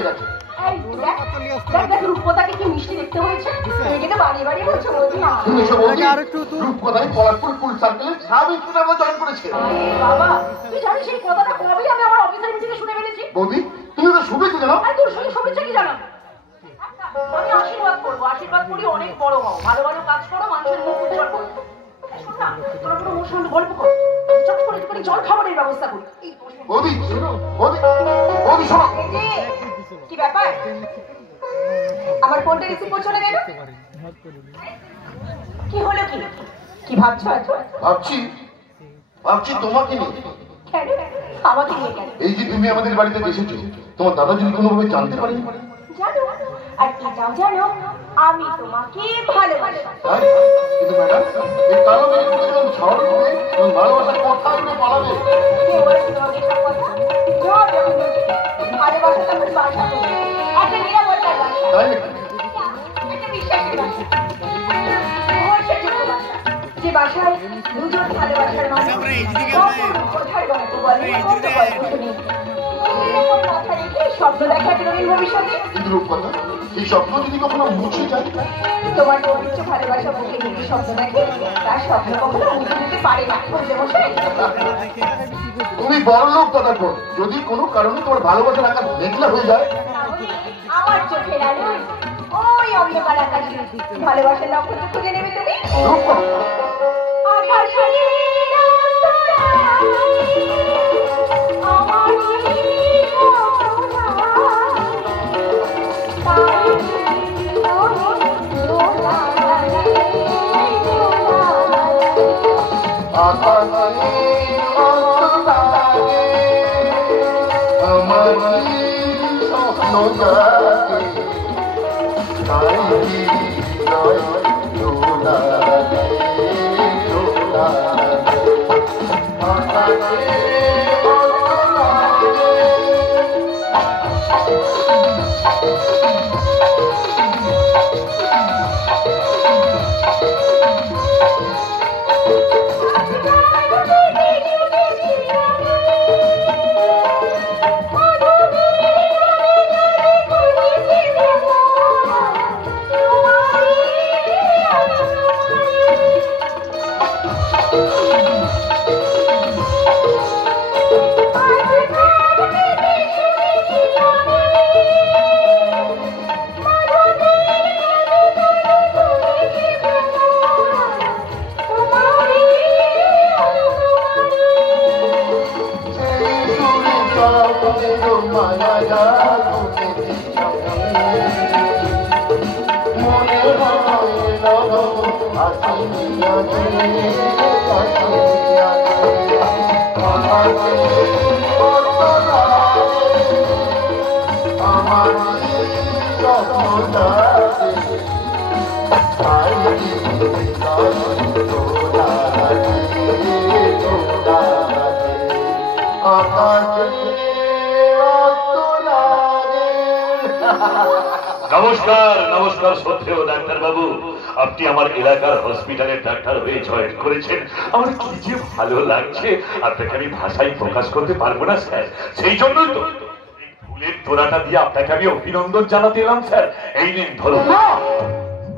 এসে গেছে। রূপকথাকে কি মিষ্টি দেখতে হয়েছে? বাড়ি বাড়ি বলছো রূপকথায় পলাশপুর ফুল সার্কেলে সাব ইন্সপেক্টর জয়েন করেছে। বাবা তুই জানিস এই কথাটা কবেই আমি আমার অফিসের মিটিংয়ে শুনে ফেলেছি। বৌদি তুমি তো শুভেচ্ছা জানাও। তোর শুধু শুভেচ্ছা কি জানাও? আমি আশীর্বাদ করবো, আশীর্বাদ করি অনেক বড় হও, ভালো ভালো কাজ করো, মানুষের মুখ উজ্জ্বল করো। শোন না, তোরা পুরো ওর সঙ্গে গল্প কর, চট করে একটুখানি জল খাবারের ব্যবস্থা করি। বৌদি বৌদি বৌদি শোনো। কি ব্যাপার? আমার ফোনটা রিসিভ করছো না কেন? কি হলো? কি কি ভাবছো? ভাবছি তোমাকে নিয়ে। কেন আমাকে নিয়ে কেন? এই যে তুমি আমাদের বাড়িতে এসেছো, তোমার দাদা যদি কোনোভাবে জানতে পারে? জানো, আর এটাও জানো আমি তোমাকে ভালোবাসি। কিন্তু ম্যাডাম এই কালো মেয়ের ঝড় করে ভালোবাসার কথা পালাবে। ভালোবাসা তখন বাসা করবে, একটা নিরাপত্তার বাসা, একটা বিশ্বাসের বাসা, যে বাসায় দুজন ভালোবাসার মানুষ কথার গল্প বলে, কত গল্প শুনি, কথা রেখে স্বপ্ন দেখা রঙিন ভবিষ্যতে। এই স্বপ্ন যদি কখনো মুছে যায়, তোমার পবিত্র ভালোবাসা বুকে নিয়ে স্বপ্ন দেখে, তার স্বপ্ন কখনো মুছে যেতে পারে না। বুঝতে মশাই, তুমি বড় লোক দাদা কর, যদি কোনো কারণে তোমার ভালোবাসার আকাশ মেঘলা হয়ে যায়, আমার চোখের আলো ওই অন্ধকার আকাশে ভালোবাসার নক্ষত্র খুঁজে নেবে তুমি। নমস্কার নমস্কার শ্রদ্ধেয় ডাক্তার বাবু, আপনি আমার এলাকার হসপিটালের ডাক্তার হয়ে জয়েন করেছেন, আমার কি যে ভালো লাগছে আপনাকে আমি ভাষায় প্রকাশ করতে পারবো না স্যার। সেই জন্যই তো ফুলের তোড়াটা দিয়ে আপনাকে আমি অভিনন্দন জানাতে এলাম স্যার। এই নিন ধরুন।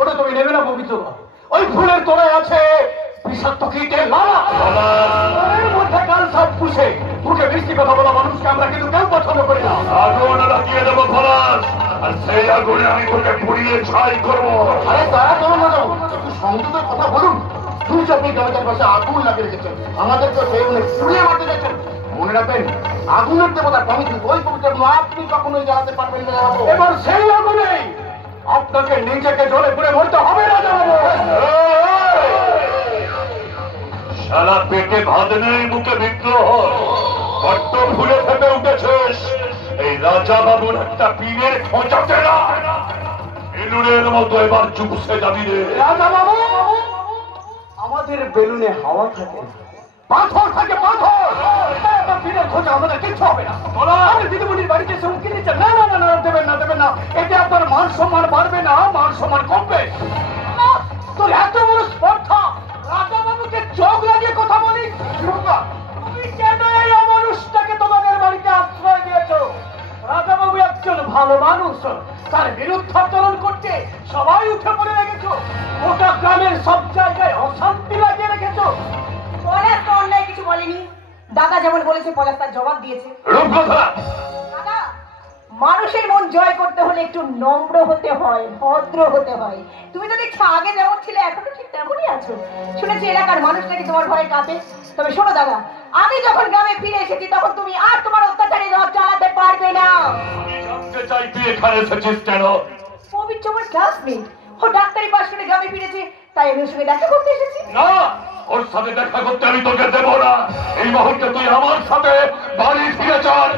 ওটা তুমি নেবে না পবিত্র, ওই ফুলের তোড়ায় আছে বিষাক্ত কীটের লালা, এর মধ্যে কাল সব পুষে মুখে মিষ্টি কথা বলা মানুষকে আমরা কিন্তু কেউ পছন্দ করি না। আগুন লাগিয়ে দেবো ফলাস, আর সেই আগুনে আমি তোকে পুড়িয়ে ছাই করবো। আরে দয়া করুন না, একটু সংযমের কথা বলুন। দুই চাপি জমিদার পাশে আগুন লাগিয়ে রেখেছেন, আমাদেরকে সেই পুড়িয়ে মারতে গেছেন। মনে রাখবেন আগুনের দেবতা কমিটি, ওই কমিটি আপনি কখনোই জ্বালাতে পারবেন না। এবার সেই আগুনেই আপনাকে নিজেকে জ্বলে পুড়ে মরতে হবে না জানাবো। সারা পেটে ভাত নেই, মুখে বিদ্রোহ, বড্ড ফুলে ফেপে উঠেছিস। এই রাজা বাবুর একটা পীরের খোঁজাতে না, বেলুনের মতো এবার চুপসে যাবি রে। রাজা বাবু, আমাদের বেলুনে হাওয়া থাকে, পাথর থাকে, পাথর। পীরের খোঁজা আমাদের কিচ্ছু হবে না। আপনি দিদিমণির বাড়িতে এসে উঠে দিচ্ছেন, না না না, দেবেন না, দেবেন না। এতে আপনার মান সম্মান বাড়বে না, মান সম্মান কমবে। তোর এত বড় স্পর্ধা, রাজা বাবুকে চোখ লাগিয়ে কথা বলিস। তুমি কেন এই অমানুষটাকে তোমাদের বাড়িতে আশ্রয় দিয়েছো? রাজা বাবু একজন ভালো দর্শন, তার বিরুদ্ধাচরণ করতে সবাই উঠে পড়ে লেগেছো। গোটা গ্রামের সব জায়গায় অশান্তি লাগিয়ে রেখেছো। পলাশ তো অন্যায় কিছু বলেনি। দাদা যেমন বলেছে পলাশ তার জবাব দিয়েছে। রূপকথা, দাদা, মানুষের মন জয় করতে হলে একটু নম্র হতে হয়, ভদ্র হতে হয়। তুমি তো দেখছো আগে যেমন ছিলে এখনো ঠিক তেমনই আছো। শুনেছি এলাকার মানুষ নাকি তোমার ভয়ে কাঁপে। তবে শোনো দাদা, আমি যখন গ্রামে ফিরে এসেছি তখন তুমি আর তোমার অত্যাচারী রথ চালাতে পারবে না। আমি জানতে চাই তুই এখানে এসেছিস কেন? পবিত্র আমার ক্লাসমেট, ও ডাক্তারি পাশ করে গ্রামে ফিরেছে, তাই আমি ওর সঙ্গে দেখা করতে এসেছি। না, ওর সাথে দেখা করতে আমি তোকে দেব না। এই মুহূর্তে তুই আমার সাথে বাড়ি ফিরে চল।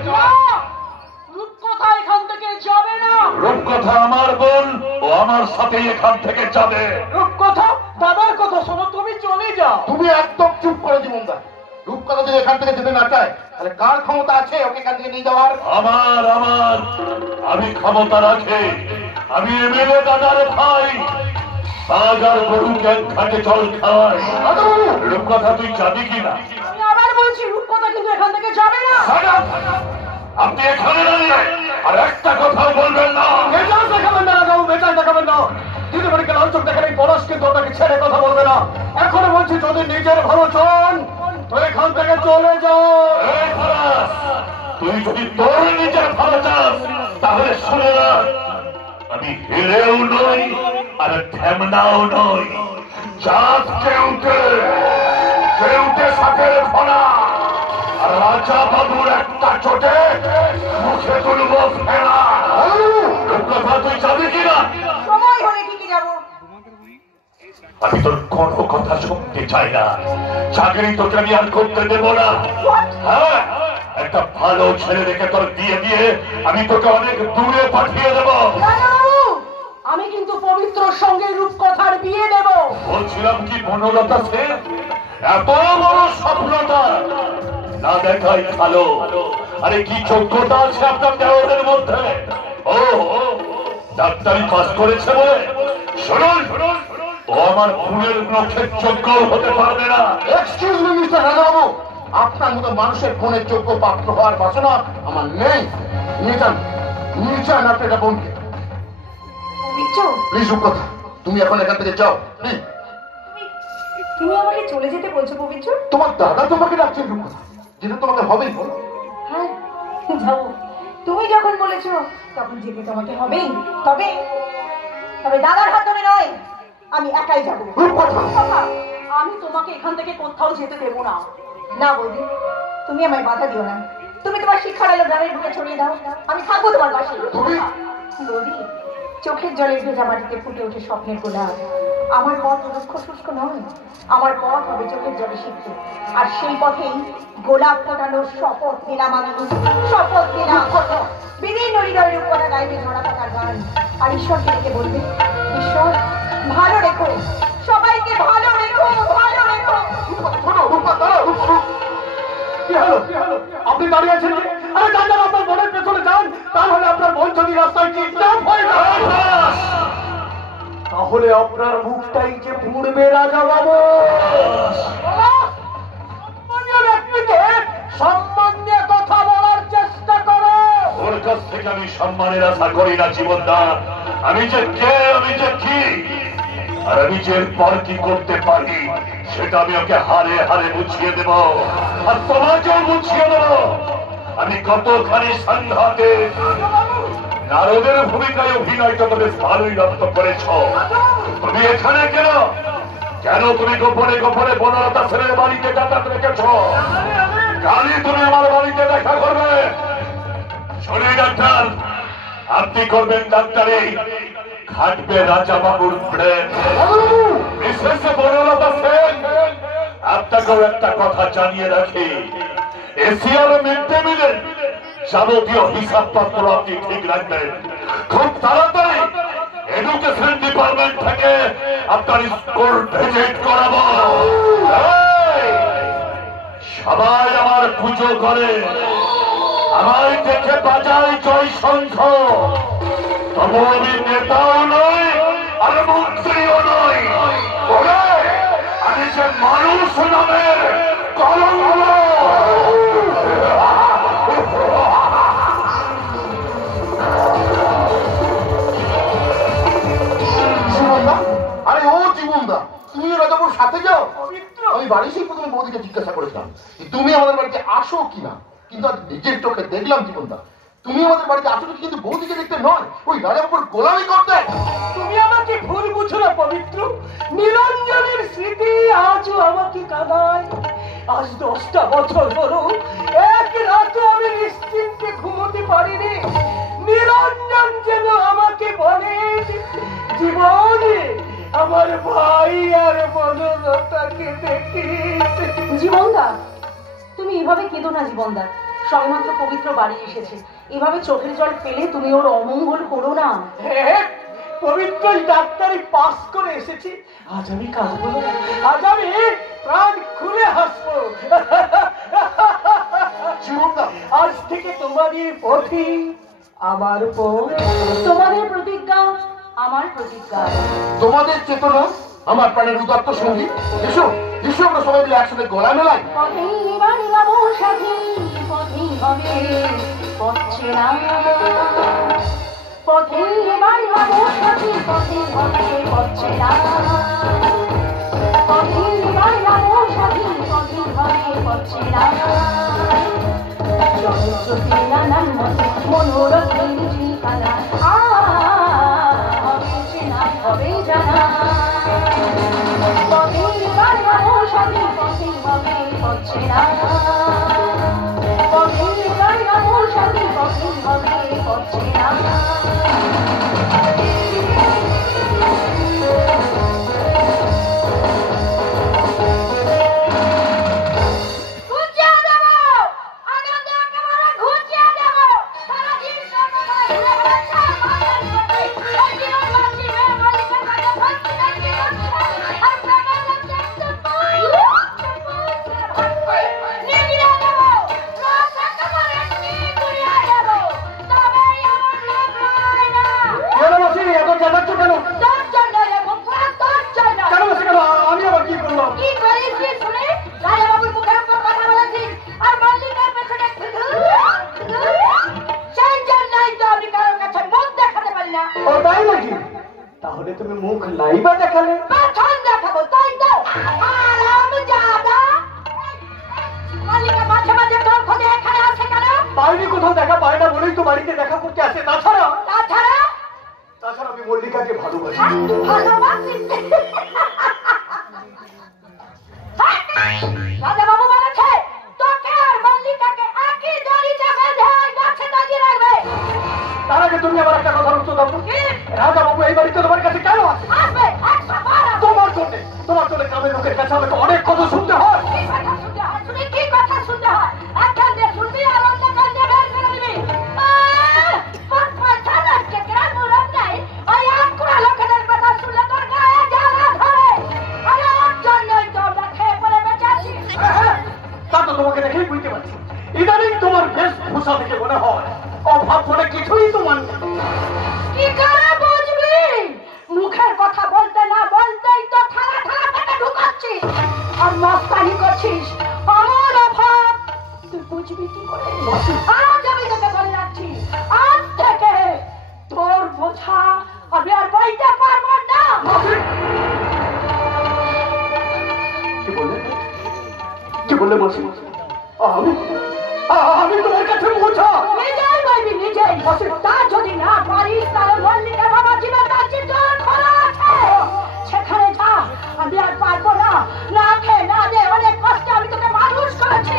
রূপকথা এখান থেকে যাবে না। রূপকথা আমার বোন, ও আমার সাথে এখান থেকে যাবে। রূপকথা, দাদার কথা শোনো, তুমি চলে যাও। তুমি একদম চুপ করে জীবনদা। রূপকথা যদি এখান থেকে যেতে না চায় তাহলে কার ক্ষমতা আছে ওকে এখান থেকে নিয়ে যাওয়ার? আমার আমি ক্ষমতা রাখি। আমি এমএলএ দাদার ভাই। বাজার গরুকে ঘাটে জল খাওয়াই। রূপকথা তুই যাবি কিনা? আমি আবার বলছি রূপকথা কিন্তু এখান থেকে যাবে না। আপনি এখানে দাঁড়িয়ে আর একটা কথাও বলবেন না। মেজাজ দেখাবেন না রাজাবাবু, মেজাজ দেখাবেন না। দিদিমণিকে লাঞ্ছক দেখালে পলাশ কিন্তু আপনাকে ছেড়ে কথা বলবে না। এখনো বলছি যদি নিজের ভালো চান তো এখান থেকে চলে যাও। এই পলাশ, তুই যদি তোর নিজের ভালো চাস তাহলে শুনে রাখ, আমি হিলেও নই আর ঠেমনাও নই। জাত কেউটে সাথের ফনা। আর রাজা বাবুর একটা চোটে মুখে তুলব ফেনা। রূপকথা তুই যাবি কিনা? সময় হলে ঠিকই যাবো। আমি তোর কোনো কথা শুনতে চাই না। চাকরি তোকে আমি আর করতে দেবো না। হ্যাঁ, একটা ভালো ছেলে দেখে তোর বিয়ে দিয়ে আমি তোকে অনেক দূরে পাঠিয়ে দেবো। রাজাবাবু, আমি কিন্তু পবিত্রর সঙ্গে রূপকথার বিয়ে দেব। বলছিলাম কি বনলতা সেন, এত বড় সফলতা না দেখাই ভালো। আরে কি যোগ্যতা আছে আপনার দেওয়াদের মধ্যে? ও ডাক্তারি পাস করেছে বলে শুনুন, ও আমার ফুলের নখের যোগ্য হতে পারবে না। এক্সকিউজ মি মিস্টার রাজাবাবু, আপনার মতো মানুষের ফোনের যোগ্য পাত্র হওয়ার বাসনা আমার নেই। নিয়ে যান আপনি এটা বোনকে। পবিত্র, প্লিজ রূপকথা, তুমি এখন এখান থেকে যাও প্লিজ। তুমি আমাকে চলে যেতে বলছো পবিত্র? তোমার দাদা তোমাকে ডাকছেন রূপকথা, যেটা তোমাকে হবেই বলো। হ্যাঁ, যাবো। তুমি যখন বলেছো তখন যেতে তোমাকে হবেই। তবে তবে দাদার হাত ধরে নয়, আমি একাই যাবো। রূপকথা, আমি তোমাকে এখান থেকে কোথাও যেতে দেবো না। না বৌদি, তুমি আমায় বাধা দিও না। তুমি তোমার শিক্ষার আলো গ্রামের বুকে ছড়িয়ে দাও, আমি থাকবো তোমার পাশে। তুমি? বৌদি, চোখের জলের ভেজা মাটিতে ফুটে ওঠে স্বপ্নের গোলাপ। আমার পথ রুক্ষ শুষ্ক নয়, আমার পথ হবে চোখের জলে সিক্ত। আর সেই পথেই গোলাপ ফোটানোর শপথ নিলাম আমি। শপথ নিলাম বিভিন্ন হৃদয় রূপকথা গাইবে ঝরা পাতার গান। আর ঈশ্বরকে ডেকে বলবে, ঈশ্বর ভালো রেখো, সবাইকে ভালো রেখো, ভালো রেখো। কি হলো? আপনি দাঁড়িয়ে আছেন যে? আরে যান যান, আপনার বোনের পেছনে যান, তাহলে আপনার বোন যদি রাস্তায় কিডন্যাপ হয়ে যায় তাহলে আপনার মুখটাই যে পুড়বে রাজাবাবু। সম্মানীয় ব্যক্তিকে সম্মান দিয়ে কথা বলার চেষ্টা করো। ওর কাছ থেকে আমি সম্মানের আশা করি না জীবনদা। আমি যে কে, আমি যে কি, আর আমি যে এরপর কি করতে পারি সেটা আমি ওকে হারে হারে বুঝিয়ে দেব। আর তোমাকেও বুঝিয়ে দেব আমি কতখানি সংঘাতে। নারদের ভূমিকায় অভিনয় তো বেশ ভালোই রপ্ত করেছ। তুমি এখানে কেন? কেন তুমি গোপনে গোপনে বনলতা সেনের বাড়িতে যাতায়াত রেখেছ? কালই তুমি আমার বাড়িতে দেখা করবে। শুনি ডাক্তার, আপনি করবেন ডাক্তারি, খাটবে রাজা বাবুর ব্রেন। বিশেষ বনলতা সেন, আপনাকেও একটা কথা জানিয়ে রাখি, এশিয়ার মিড ডে মিলের যাবতীয় হিসাবপত্র আপনি ঠিক রাখবেন। খুব তাড়াতাড়ি এডুকেশন ডিপার্টমেন্ট থেকে আপনার স্কুল ভিজিট করাবো। সবাই আমার পুজো করে, আমায় দেখে বাজায় জয় শঙ্খ। তবু আমি নেতাও নই আর মন্ত্রীও নই, আমি যে মানুষ নামের কলঙ্ক। আমি বাড়ি এসেই প্রথমে বৌদিকে জিজ্ঞাসা করেছিলাম তুমি আমাদের বাড়িতে আসো কিনা, কিন্তু আজ নিজের চোখে দেখলাম জীবনদা তুমি আমাদের বাড়িতে আসো কিন্তু বৌদিকে দেখতে নয়, ওই রাজার উপর গোলামি করতে। তুমি আমাকে ভুল বুঝো না পবিত্র, নিরঞ্জনের স্মৃতি আজও আমাকে কাঁদায়। আজ 10টা বছর হলো এক রাতে আমি নিশ্চিন্তে ঘুমোতে পারিনি। নিরঞ্জন যেন আমাকে বলে জীবনে আমার ভাই আর বনলতাকে দেখিস। জীবনদা তুমি এভাবে কেঁদো না জীবনদা, সবেমাত্র পবিত্র বাড়ি এসেছে, এভাবে চোখের জল ফেলে তুমি ওর অমঙ্গল করো না। হ্যাঁ, পবিত্র ডাক্তারি পাস করে এসেছি, আজ আমি কাঁদবো না, আজ আমি প্রাণ খুলে হাসবো। জীবনদা আজ থেকে তোমারই পথই আমার পথ, তোমাদের প্রতিজ্ঞা আমার প্রতিজ্ঞা, তোমাদের চেতনা আমার প্রাণের উদাত্ত সঙ্গী। এসো এসো আমরা সবাই মিলে একসাথে গলা মেলাই। পথেই বাড়ি যাবো সাথী, পথেই হবে পথ চেনা, পথেই বাড়ি যাবো সাথী, পথেই হবে পথ চেনা, পথেই বাড়ি যাবো সাথী, পথেই হবে পথ চেনা, জগৎ নানান মনোরথের ঠিকানা, হবে চেনা হবে জানা, পথেই বাড়ি যাবো সাথী, পথেই হবে পথ চেনা, পথেই বাড়ি যাবো সাথী, পথেই হবে পথ চেনা। আমি আবার কি করলাম? তাই নাকি? তাহলে তুমি মুখ নাই বা দেখালে? বাইরে কোথাও দেখা পায় না বলেই তো বাড়িতে দেখা করতে আসে। তাছাড়া আমি মল্লিকাকে ভালোবাসি। রাজা বাবু বলেছে তোকে আর মল্লিকাকে একই দড়িতে বেঁধে গাছে দাঁড়িয়ে রাখবে। তার আগে তুমি আমার একটা কথা উত্তর দাও। রাজা বাবু এই বাড়িতে তোমার কাছে কেন আসে? আসবে 100 বার। তোমার জন্য গ্রামের লোকের কাছে আমাকে অনেক কথা শুনতে হয়। কি কথা শুনতে হয়? শুনে কি কথা শুনতে হয়? এক কান দিয়ে শুনবি আর অন্য কান দিয়ে বের করে দিবি। ওই এক কুড়া লোকেদের কথা শুনলে তোর গায়ে জ্বালা ধরে। আরে ওর জন্যই তো আমরা খেয়ে পরে বেঁচে আছি। তা তো তোমাকে দেখেই বুঝতে পারছি। ইদানিং তোমার বেশভূষা থেকে মনে হয় অভাব বলে কিছুই তোমার নেই। কি করে বুঝবি? মুখের কথা বলতে না বলতেই তো থালা থালা পেটে ঢুকাচ্ছিস আর মস্তানি করছিস। আমার অভাব তুই বুঝবি কি করে? আজ আমি তোকে বলে রাখছি, আজ থেকে তোর বোঝা আমি আর বইতে পারবো না। কি বললে বলছি? আমি তোমার কাছে বোঝা নিজেই বলবি নিজেই। তা যদি না পারিস তাহলে মল্লিকা বাবা জীবন দাঁড়িয়ে তোর খোলা আছে, সেখানে যা। আমি আর পারবো না, না খেয়ে না দে অনেক কষ্টে আমি তোকে মানুষ করেছি,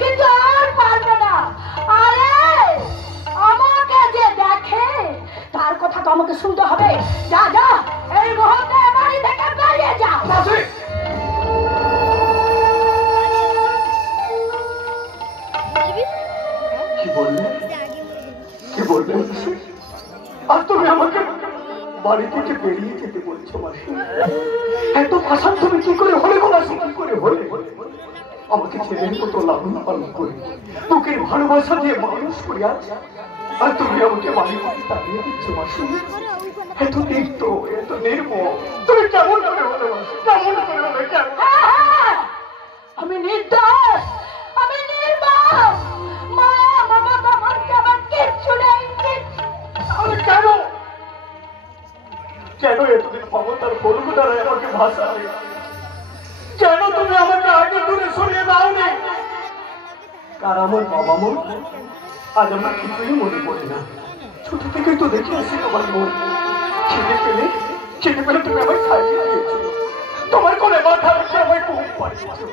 কিন্তু আর পারবো না। আরে আমাকে যে দেখে তার কথা তো আমাকে শুনতে হবে। যা যা এই মুহূর্তে বাড়ি থেকে বেরিয়ে যা। কি বললে? আর তুমি আমাকে বাড়ি থেকে বেরিয়ে যেতে বলছো মাসি? এত ভাষা তুমি কি করে হলে গো মাসি? কি করে হলে? আমাকে ছেলের মতো লালন পালন করে বুকের ভালোবাসা দিয়ে মানুষ করে আজ, আর তুমি আমাকে বাড়ি থেকে তাড়িয়ে দিচ্ছ মাসি। এত নিত্য, এত নির্মম, তুমি কেমন করে হলে মাসি? কেমন করে হলে? কেমন? আমি নির্দোষ, আমি নির্মম, মায়া মমতা বলতে আমার কিচ্ছু নেই। তাহলে কেন এতদিন মমতার বলগুদারে আমাকে ভাষা? কেন তুমি আমাকে আর আমার বাবা মা আজ আমার কিছুই মনে পড়ে না। ছোট থেকেই তো দেখে আসি তোমার মন। ছেলে পেলে তুমি আমায় খাইয়ে দিয়েছো, তোমার কোলে মাথা রেখে আমায় খুব পাঠিয়েছো।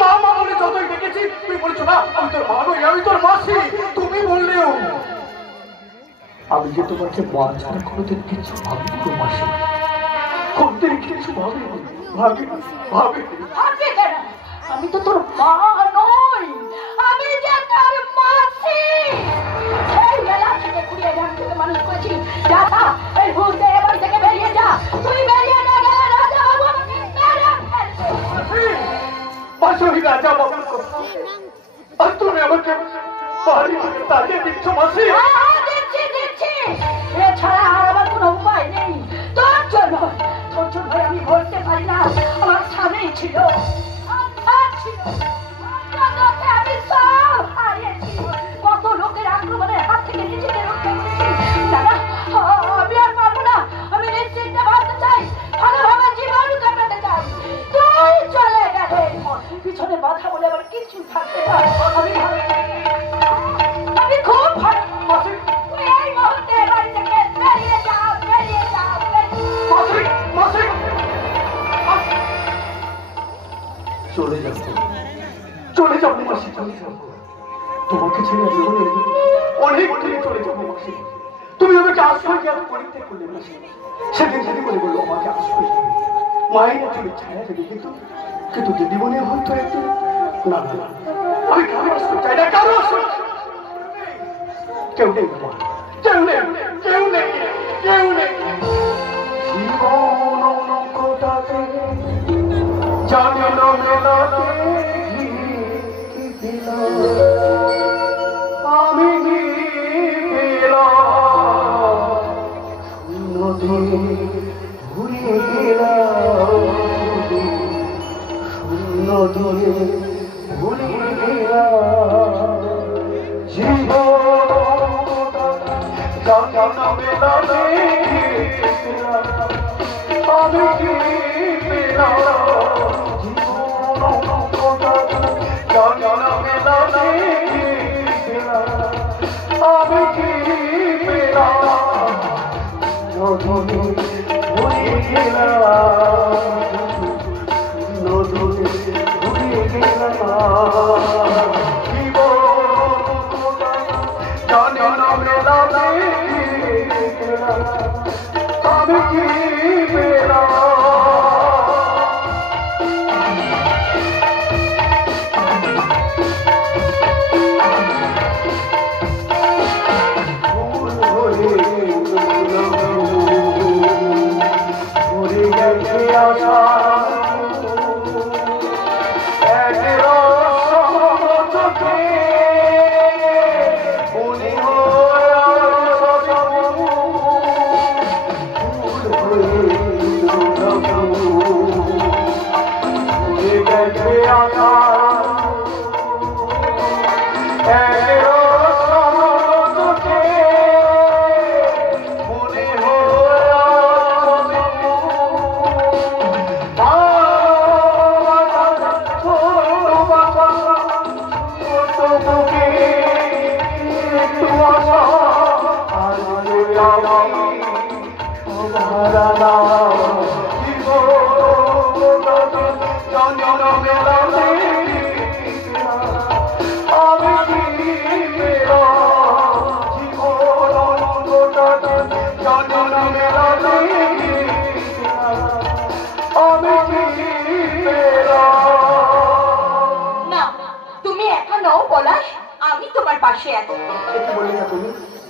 মা মা বলে যতই দেখেছি তুমি বলেছো না আমি তোর মা নই, আমি তোর মাসি। তুমি বললেও আমি যে তোমাকে মা ছাড়া কোনোদিন কিছু ভাবিনি গো মাসি, কোনদিন কিছু ভাবিনি। আমি তো তোর মা নই, আমি যে তোর মাসি। এই মেলা থেকে ঘুরিয়ে থেকে মানুষ করেছি। যা এই ভূতে এবার থেকে বেরিয়ে যা। তুই বেরিয়ে না গেলে রাজা বাবু আমাকে মেরে ফেলবে। বাসুরি রাজা বাবুর কথা আর তুমি আমাকে বাড়ি থেকে তাড়িয়ে দিচ্ছ মাসি। দিচ্ছি। এছাড়া আর আমার কোনো উপায় নেই। তোর জন্য আমি বলতে পারি না। আমার স্বামী ছিল, আমি সব হারিয়েছি। কত লোকের আক্রমণের হাত থেকে নিজেকে রক্ষা করেছি। দাদা আমি আর পারবো না। আমি নিশ্চিন্তে বাঁচতে চাই, ভালোভাবে জীবন কাটাতে চাই। তুই চলে গেলে পিছনে বাধা বলে আমার কিছু থাকবে না। আমি খুব ভালো। তুই এই মুহূর্তে বাড়ি থেকে বেরিয়ে যা। চলে যাবো মাসি, চলে যাবো। তোমাকে ছেড়ে আমি অনেক দূরে চলে যাবো মাসি। তুমি আমাকে আশ্রয় জ্ঞান পরিত্যাগ করলে মাসি। সেদিন বলে বললো আমাকে আশ্রয় দেবে, মায়ের চলে ছায়া দেবে। কিন্তু দিদিমণি হয়তো একটু না, আমি কারো আশ্রয় চাই না, কারো আশ্রয়। কেউ নেই বাবা, কেউ নেই। জীবন কোটাতে জানিল মেলাতে আমি নদী ঘুরিয়ে গেলাম, নদী ঘুরিয়ে গেলাম। জীবন জানিল মেলাতে আমি কি পেলাম। আমি কি পেলাম, নদী ঘুরিয়ে গেলাম, নদী ঘুরিয়ে গেলাম। আমি কি পেলাম। আমি তোমার পাশে আছি।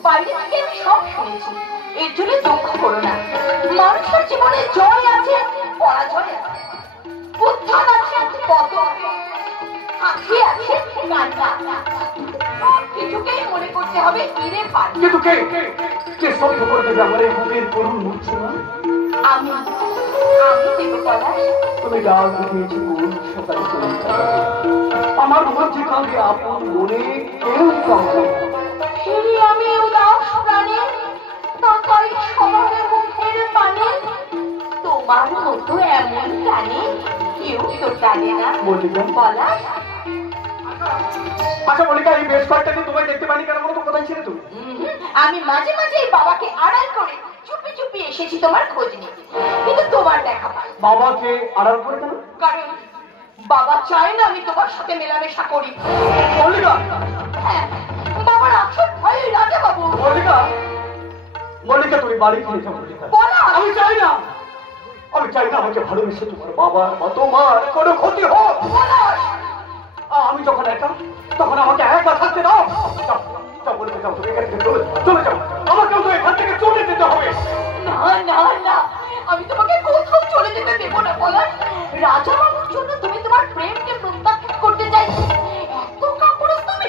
বাইরে থেকে আমি সব শুনেছি, এর জন্য দুঃখ করো না। মানুষের জীবনে জয় আছে, পরাজয় আছে, উত্থান আছে, পতন আছে, কান্না। কিছুকেই মনে করতে হবে হিরে পান। কিন্তু কে সভ্য করে দেবে আমার এই বুকের করুণ মূর্ছনা? আমি দেব পলাশ। তুমি ডাক দিয়েছি কোন সকালে চলে আমার মধ্যে কাঁদে আপন মনে কেউ কাঁদে। আমি উদাস প্রাণে তাকাই সবার মুখের পানে। তোমার মতো এমন টানে কেউ তো টানে না। বলি পলাশ আচ্ছা মল্লিকা, এই বেশ কয়েকটা দিন তোমায় দেখতে পাইনি কেন বলো তো? কোথায় ছিলে তুমি? আমি মাঝে মাঝে এই বাবাকে আড়াল করে চুপি চুপি এসেছি তোমার খোঁজ নিতে, কিন্তু তোমার দেখা পাই। বাবাকে আড়াল করে কেন? কারণ বাবা চায় না আমি তোমার সাথে মেলামেশা করি। মল্লিকা, হ্যাঁ, বাবার আসল ভয় রাজা বাবু। মল্লিকা, মল্লিকা তুমি বাড়ি ফিরে যাও মল্লিকা। বলো। আমি চাই না, আমি চাই না আমাকে ভালোবেসে তোমার বাবা বা তোমার কোনো ক্ষতি হোক। বলো। আমি যখন একা, তখন আমাকে একা থাকতে দাও। যাও, যাও মল্লিকা, যাও, তুমি এখান থেকে চলে যাও। আমাকেও তো এখান থেকে চলে যেতে হবে। না না না, আমি তোমাকে কোথাও চলে যেতে দেবো না। বলো, রাজা বাবুর জন্য তুমি তোমার প্রেমকে প্রত্যাখ্যান করতে চাইছো? এত কাপুরুষ তুমি?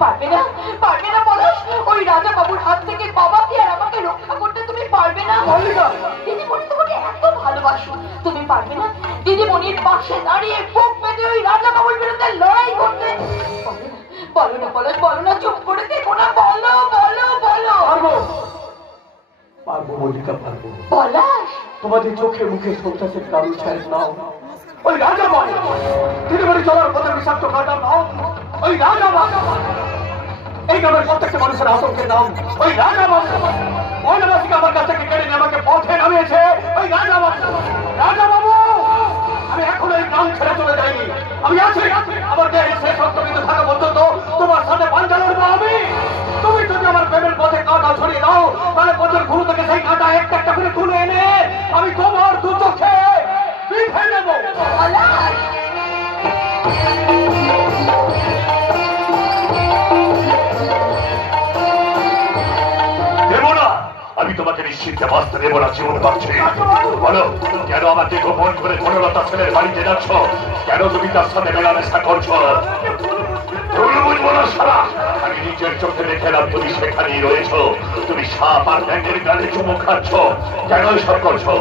পারবে না, পারবে না বলো। ওই রাজা বাবুর হাত থেকে বাবাকে আর আমাকে রক্ষা করতে তুমি পারবে না। মল্লিকা, দিদিমণি তোমাকে এত ভালোবাসো, তুমি পারবে না দিদিমণির পাশে দাঁড়িয়ে বুক পেতে ওই রাজা বাবুর বিরুদ্ধে লড়াই করতে? বলো না, বলো, বলো না, চুপ করে দেখো না, বলো বলো বলো। পারবো, পারবো মল্লিকা, পারবো। পলাশ, তোমাদের চোখে মুখে সন্ত্রাসের কারণ ছাড় নাও। ওই রাজা বাবু দিদিমণি চলার পথে বিষাক্ত কাটা নাও। ওই রাজা বাবু এই গ্রামের প্রত্যেকটা মানুষের আতঙ্কের নাম। ওই রাজা বাবু মহিলাবাসীকে আমার কাছ থেকে কেড়ে নিয়ে আমাকে পথে নামিয়েছে। ওই রাজা বাবু, রাজা বাবু, আমি এখনো এই গ্রাম ছেড়ে চলে যাইনি। আমি আছি, আমার দেহে শেষ রক্তবিন্দু থাকা পর্যন্ত তোমার সাথে পাঞ্জা লড়বো আমি। তুমি যদি আমার প্রেমের পথে কাঁটা ছড়িয়ে দাও, তাহলে পথের ঘুরু থেকে সেই কাঁটা একটা একটা করে তুলে এনে আমি তোমার দু চোখে বিঁধে নেবো। পলাশ, দেবো না, আমি তোমাকে নিশ্চিন্তে বাঁচতে দেবো না। জীবন বাঁচছে বলো, কেন আমাকে গোপন করে বনলতা ছেলের বাড়িতে যাচ্ছ? কেন তুমি তার সাথে মেলামেশা করছো? ভুল বুঝবো না সারা, আমি নিজের চোখে দেখলাম তুমি সেখানেই রয়েছ। তুমি সাপ আর ব্যাঙের গালে চুমু খাচ্ছ। কেন এসব করছো?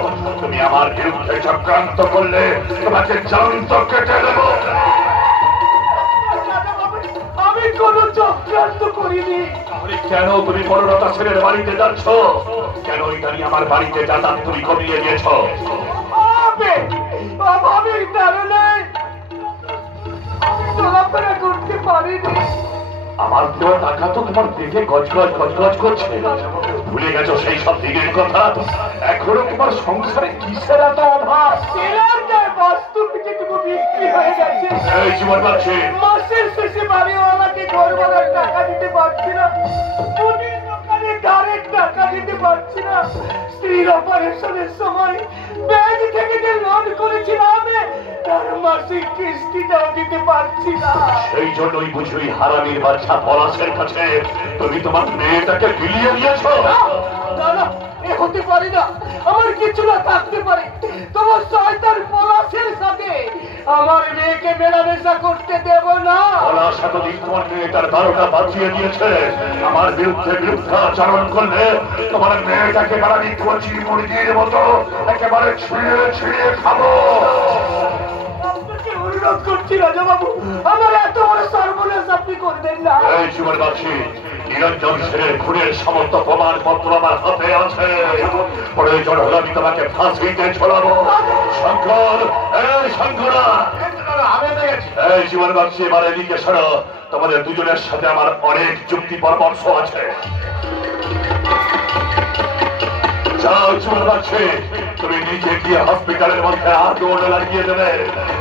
তুমি আমার বিরুদ্ধে চক্রান্ত করলে তোমাকে জ্যান্ত কেটে দেবো। আমি কোনো চক্রান্ত করিনি। তাহলে কেন তুমি বনলতা ছেলের বাড়িতে যাচ্ছ? কেন ইদানি আমার বাড়িতে যাতায়াত তুমি কমিয়ে দিয়েছ? আমি কারণে চলাফেরা করতে পারিনি। আমার দেওয়া টাকা তো তোমার দেখে গজগজ গজগজ করছে। ভুলে গেছো সেই সব দিনের কথা? এখনো তোমার সংসারে কিসের এত অভাব? বাস্তুটিকে বিক্রি হয়ে গেছে। এই জীবন বাঁচছে, মাসের শেষে বাড়িওয়ালাকে ঘর ভাড়ার টাকা দিতে পারছি না, পুলিশ দোকানে ধারের টাকা দিতে পারছি না, স্ত্রীর অপারেশনের সময় ব্যাংক থেকে যে লোন করেছিলাম তার মাসিক কিস্তিটাও দিতে পারছি না। সেই জন্যই বুঝি ওই হারামির বাচ্চা পলাশের কাছে তুমি তোমার মেয়েটাকে বিলিয়ে দিয়েছো। না না, এ হতে পারে না। আমার কিছু না থাকতে পারে, তোমার শয়তান পলাশের সাথে আমার মেয়েকে মেলামেশা করতে দেব না। পলাশ এতদিন তোমার মেয়েটার বারোটা বাঁচিয়ে দিয়েছে। আমার বিরুদ্ধে বিরুদ্ধাচরণ করলে তোমার মেয়েটাকে বাড়ি কচি মুরগির মতো একেবারে ছিঁড়ে ছিঁড়ে খাবো। আপনাকে অনুরোধ করছি রাজা বাবু, আমার এত বড় সর্বনাশ আপনি করবেন না। এই জীবন বাঁচি, নিরঞ্জন সেনের খুনের সমস্ত প্রমাণপত্র আমার হাতে আছে। প্রয়োজন হলে আমি তোমাকে ফাঁসিতে ঝোলাবো। শঙ্কর, এই শঙ্করা, এই জীবন বাঁচি, এবার এদিকে সরো। তোমাদের দুজনের সাথে আমার অনেক যুক্তি পরামর্শ আছে। যাও জীবন বাঁচি, তুমি নিজে গিয়ে হসপিটালের মধ্যে আগুন লাগিয়ে দেবে।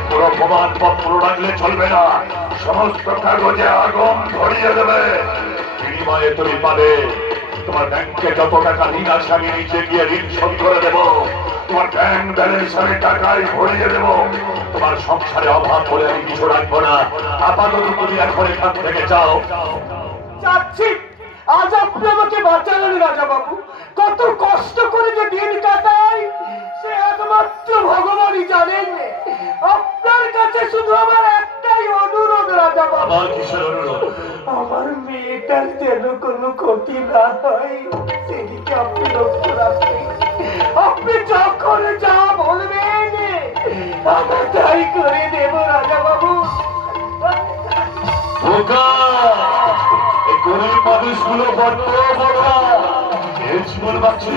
কোনো প্রমাণপত্র রাখলে চলবে না, সমস্ত কাগজে আগুন ধরিয়ে দেবে। বিনিময়ে তুমি পাবে তোমার ব্যাংকে যত টাকা ঋণ আছে আমি নিচে গিয়ে ঋণ শোধ করে দেবো। তোমার ব্যাংক ব্যালেন্স আমি টাকায় ভরিয়ে দেবো। তোমার সংসারে অভাব বলে আমি কিছু রাখবো না। আপাতত তুমি এখন এখান থেকে যাও। যাচ্ছি। আজ আপনি আমাকে বাঁচালেন রাজা বাবু। কত কষ্ট করে যে দিন কাটাই সে একমাত্র ভগবানই জানেন। আপনার কাছে শুধু আমার একটাই অনুরোধ রাজা বাবু। আমার কিসের অনুরোধ? আমার মেয়েটার যেন কোনো ক্ষতি না হয় সেদিকে আপনি লক্ষ্য রাখবেন। আপনি যখন যা বলবেন আমরা তাই করে দেব রাজা বাবু। এই গরিব মানুষগুলো বড্ড বড়। এই জীবন বাঁচি,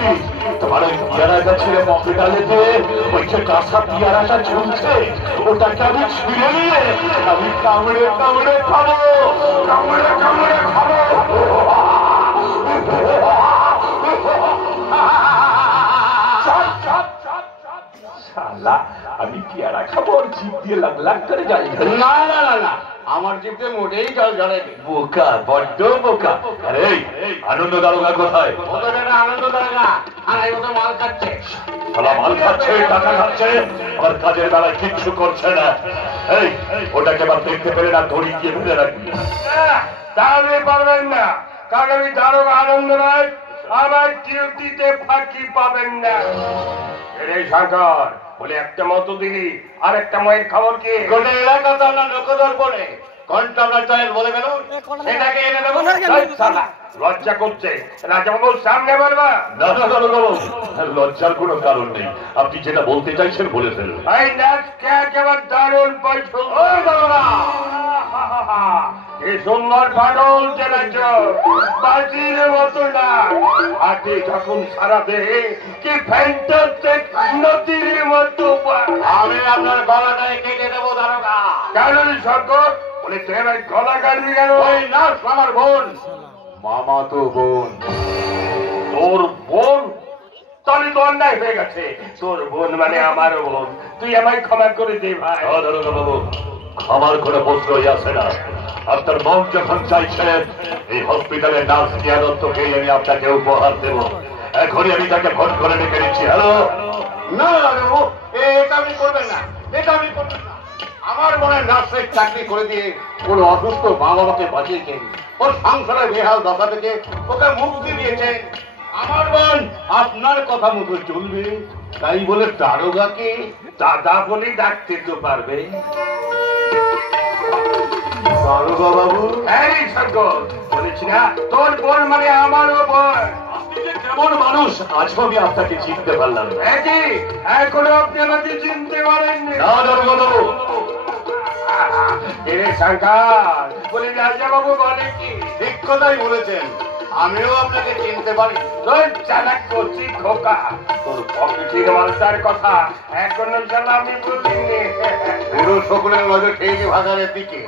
তোমার ওই পিয়ারা গাছের মফিটালেতে ওই যে কাঁচা পিয়ারাটা ঝুলছে ওটাকে আমি ছিঁড়ে নিয়ে আমি কামড়ে কামড়ে খাবো। পেয়ারা খাবো আর জিভ দিয়ে লাগ লাগ করে জল ঝরে। না না না না, আমার জিভে মোটেই জল ঝরেনি। বোকা, বড্ড বোকা। আরে এই আনন্দ দারোগা কোথায়? ওদের একটা আনন্দ দাঁড়া আর এই মতো মাল খাচ্ছে। শালা মাল খাচ্ছে, টাকা খাচ্ছে, আর কাজের বেলায় কিচ্ছু করছে না। এই ওটাকে আবার দেখতে পেলে না দড়ি দিয়ে ফেলে রাখবি। তাহলে পারবেন না, কারণ আমি দারোগা আনন্দ রায়, আমার ডিউটিতে ফাঁকি পাবেন না। এই শঙ্কর বলে একটা মতো দিলি আর একটা মায়ের খবর কি? গোটা এলাকা তো আমরা লোকদর বলে ঘন্টা আমরা চায়ের বলে গেল, সেটাকে এনে দেবো না। লজ্জা করছে, রাজাবাবুর সামনে বলবা? না না দারোগা বাবু, লজ্জার কোনো কারণ নেই। আপনি যেটা বলতে চাইছেন বলে ফেলুন। এই নাচকে একেবারে দারুণ পছন্দ। ওই দারোগা, এই সুন্দর পাগল চেনাচ্ছ, বাজির মতো না। হাতে যখন সারা দেহে কি ফ্যান্টাস্টিক নদীর মতো। আমি আপনার গলাটাই কেটে দেবো দারোগা। কেন শঙ্কর বলে তুই আমার গলা কাটবি কেন? ওই নাচ আমার বোন। মামা তো বোন। তোর বোন? তাহলে তো অন্যায় হয়ে গেছে। তোর বোন মানে আমারও বোন। তুই আমায় ক্ষমা করে দে ভাই। দারোগা বাবু, আমার কোনো প্রশ্নই আসে না। আপনার মন যখন চাইছেন এই হসপিটালে নার্স কিয়া দত্তকে আমি আপনাকে উপহার দেব। এখনই আমি তাকে ফোন করে ডেকে নিচ্ছি। হ্যালো। না না বাবু, এটা আপনি করবেন না, এটা আপনি করবেন না। আমার বোনের নার্সের চাকরি করে দিয়ে কোনো অসুস্থ মা বাবাকে বাঁচিয়েছেন, ওর সংসারে বেহাল দশা থেকে ওকে মুক্তি দিয়েছেন। আমার বোন আপনার কথা মতো চলবে, তাই বলে দারোগাকে দাদা বলে ডাকতে তো পারবে? দারোগা বাবু। এই শঙ্কর বলেছি না তোর বোন মানে আমারও বোন। আপনি যে কেমন মানুষ আজও আমি আপনাকে চিনতে পারলাম না। একই এখনো আপনি আমাকে চিনতে পারেননি। না দারোগা বাবু, শঙ্কর বলে রাজাবাবু বলে কি? ঠিক কথাই বলেছেন, আমিও আপনাকে চিনতে পারি। তোর চালাক করছি খোকা, তোর পকেটের মালটার কথা এখনো যেন আমি বলিনি। পুরো সকলের নজর খেয়েছে ভাগারের দিকে,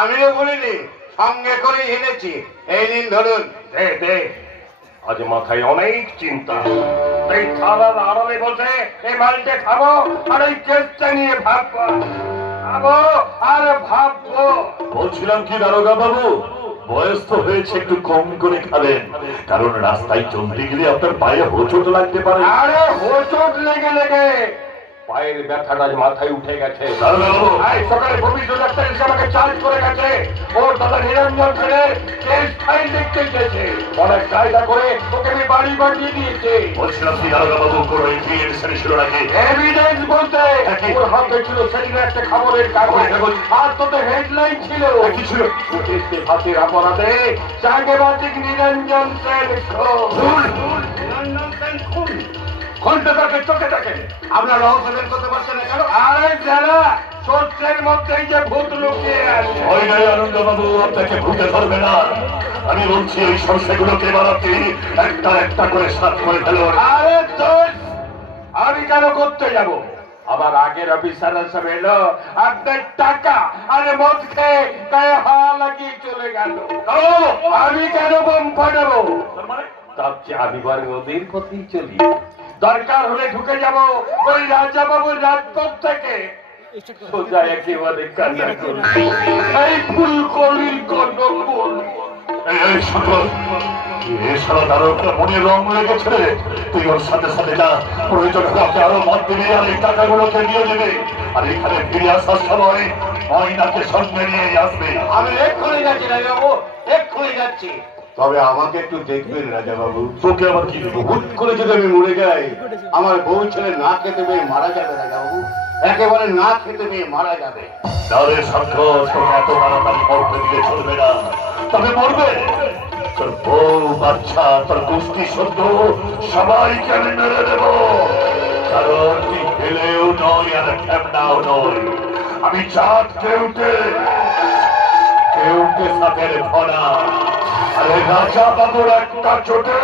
আমিও বলিনি, সঙ্গে করে এনেছি। এই নিন ধরুন। দে দে, আজ মাথায় অনেক চিন্তা। এই থালার আড়ালে বসে এই মালটা খাবো আর এই কেসটা নিয়ে ভাববো, খাবো আর ভাববো। বলছিলাম কি দারোগা বাবু, বয়স তো হয়েছে, একটু কম করে খাবেন, কারণ রাস্তায় চলতে গেলে আপনার পায়ে হোঁচট লাগতে পারে। আরে হোঁচট লেগে লেগে পায়ের ব্যথাটা আজ মাথায় উঠে গেছে। দারোগা বাবু, আজ সকালে ভবিষ্যৎ ডাক্তার এসে আমাকে চার্জ করে গেছে, ওর দাদা নিরঞ্জন ছেলের কেস ফাইল দেখতে গেছে। অনেক কায়দা করে ওকে আমি বাড়ি পাঠিয়ে দিয়েছে। বলছিলাম কি দারোগা বাবু, কোনো এভিডেন্স ছিল নাকি? এভিডেন্স বলতে ওর হাতে ছিল সেদিন একটা খবরের কাগজ, আর তোতে হেডলাইন ছিল কি ছিল? হাতের অপরাধে সাংবাদিক নিরঞ্জন সেন ঘন্টা তাকে চোখে দেখে। আপনার রহস্য বের করতে পারছেন না কেন? আরে যারা সত্যের মধ্যেই যে ভূত লুকিয়ে আছে। ওই নাই আনন্দ বাবু, আপনাকে ভুতে ধরবে না। আমি বলছি এই সমস্যাগুলোকে এবার আপনি একটা একটা করে সাত করে ফেলুন। আরে তোর আমি কেন করতে যাব? আবার আগের অফিসার সব এলো, আপনার টাকা আরে মদ খেয়ে গায়ে হাওয়া লাগিয়ে চলে গেল। আমি কেন বোম ফাটাবো? তার চেয়ে আমি বরং ওদের পথেই চলি। দরকার হলে ঢুকে যাব ওই রাজা বাবুর রাজপথ থেকে, সোজা একেবারে কান্না করি। এই ফুলকলির কর্ণফুল। এই সকল এছাড়া দারোগা মনে রং লেগেছে রে। তুই ওর সাথে সাথে যা, প্রয়োজন হলে আপনি আরো মত দিবি আর এই টাকাগুলোকে নিয়ে দেবে। আর এখানে ফিরে আসার সময় ময়নাকে সঙ্গে নিয়ে আসবে। আমি এক্ষুনি যাচ্ছি রাজাবাবু, এক্ষুনি যাচ্ছি। তবে আমাকে একটু দেখবেন রাজাবাবু। তোকে আবার কি দেবো? হুট করে যদি আমি মরে যাই, আমার বউ ছেলে না খেতে পেয়ে মারা যাবে রাজাবাবু, একেবারে না খেতে পেয়ে মারা যাবে। তাহলে সাক্ষ্য তোকে এত তাড়াতাড়ি মরতে দিলে চলবে না। তবে মরবে তোর বউ, বাচ্চা, তোর কুস্তি সদ্য সবাইকে আমি মেরে দেব। কারণ তুই ফেলেও নয় আর ঠেপনাও নয়। আমি চাঁদ কেউটে কেউটে সাথের ফনা। আরে রাজা বাবুর একটা চোটে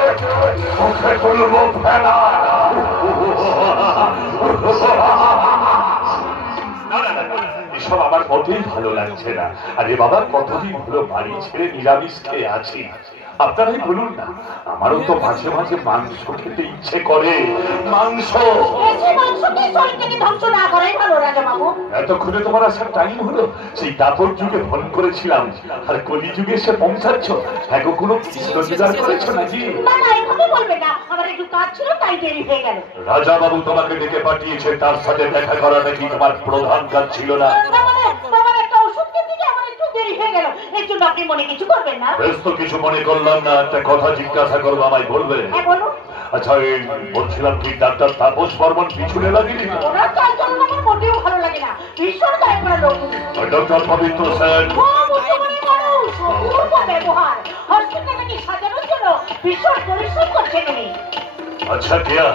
মুখে তুলবো ফেলা। এসব আমার মোটেই ভালো লাগছে না। আরে বাবা, কতদিন হলো বাড়ি ছেড়ে নিরামিষ খেয়ে আছি। আপনারাই বলুন না, আমারও তো মাঝে মাঝে মাংস খেতে ইচ্ছে করে। মাংস ধ্বংস না করাই ভালো রাজাবাবু। এতক্ষণে তোমার আসার টাইম হলো? সেই দাপর যুগে ফোন করেছিলাম, আর কলি যুগে এসে পৌঁছাচ্ছ। এখন কোনো কৃষ্ণ জোগাড় করেছো নাকি? না না, এভাবে বলবে না, আমার একটু কাজ ছিল তাই দেরি হয়ে গেল। রাজা বাবু তোমাকে ডেকে পাঠিয়েছে, তার সাথে দেখা করাটা কি তোমার প্রধান কাজ ছিল না? আমার একটা ওষুধ কিনতে গিয়ে আমার একটু দেরি হয়ে গেল, এর জন্য আপনি মনে কিছু করবেন না। বেশ, তো কিছু মনে করলাম না। একটা কথা জিজ্ঞাসা করবো, আমায় বলবে? হ্যাঁ বলুন। আচ্ছা, এই বলছিলাম কি ডাক্তার তাপস বর্মন পিছনে লাগেনি তো? ওনার চালচলন আমার মোটেও ভালো লাগে না, ভীষণ গায়ে পড়া লোক। ডক্টর পবিত্র সেন অপূর্ব ব্যবহার, হসপিটালটাকে সাজানোর জন্য ভীষণ পরিশ্রম করছেন উনি। আচ্ছা কেয়া,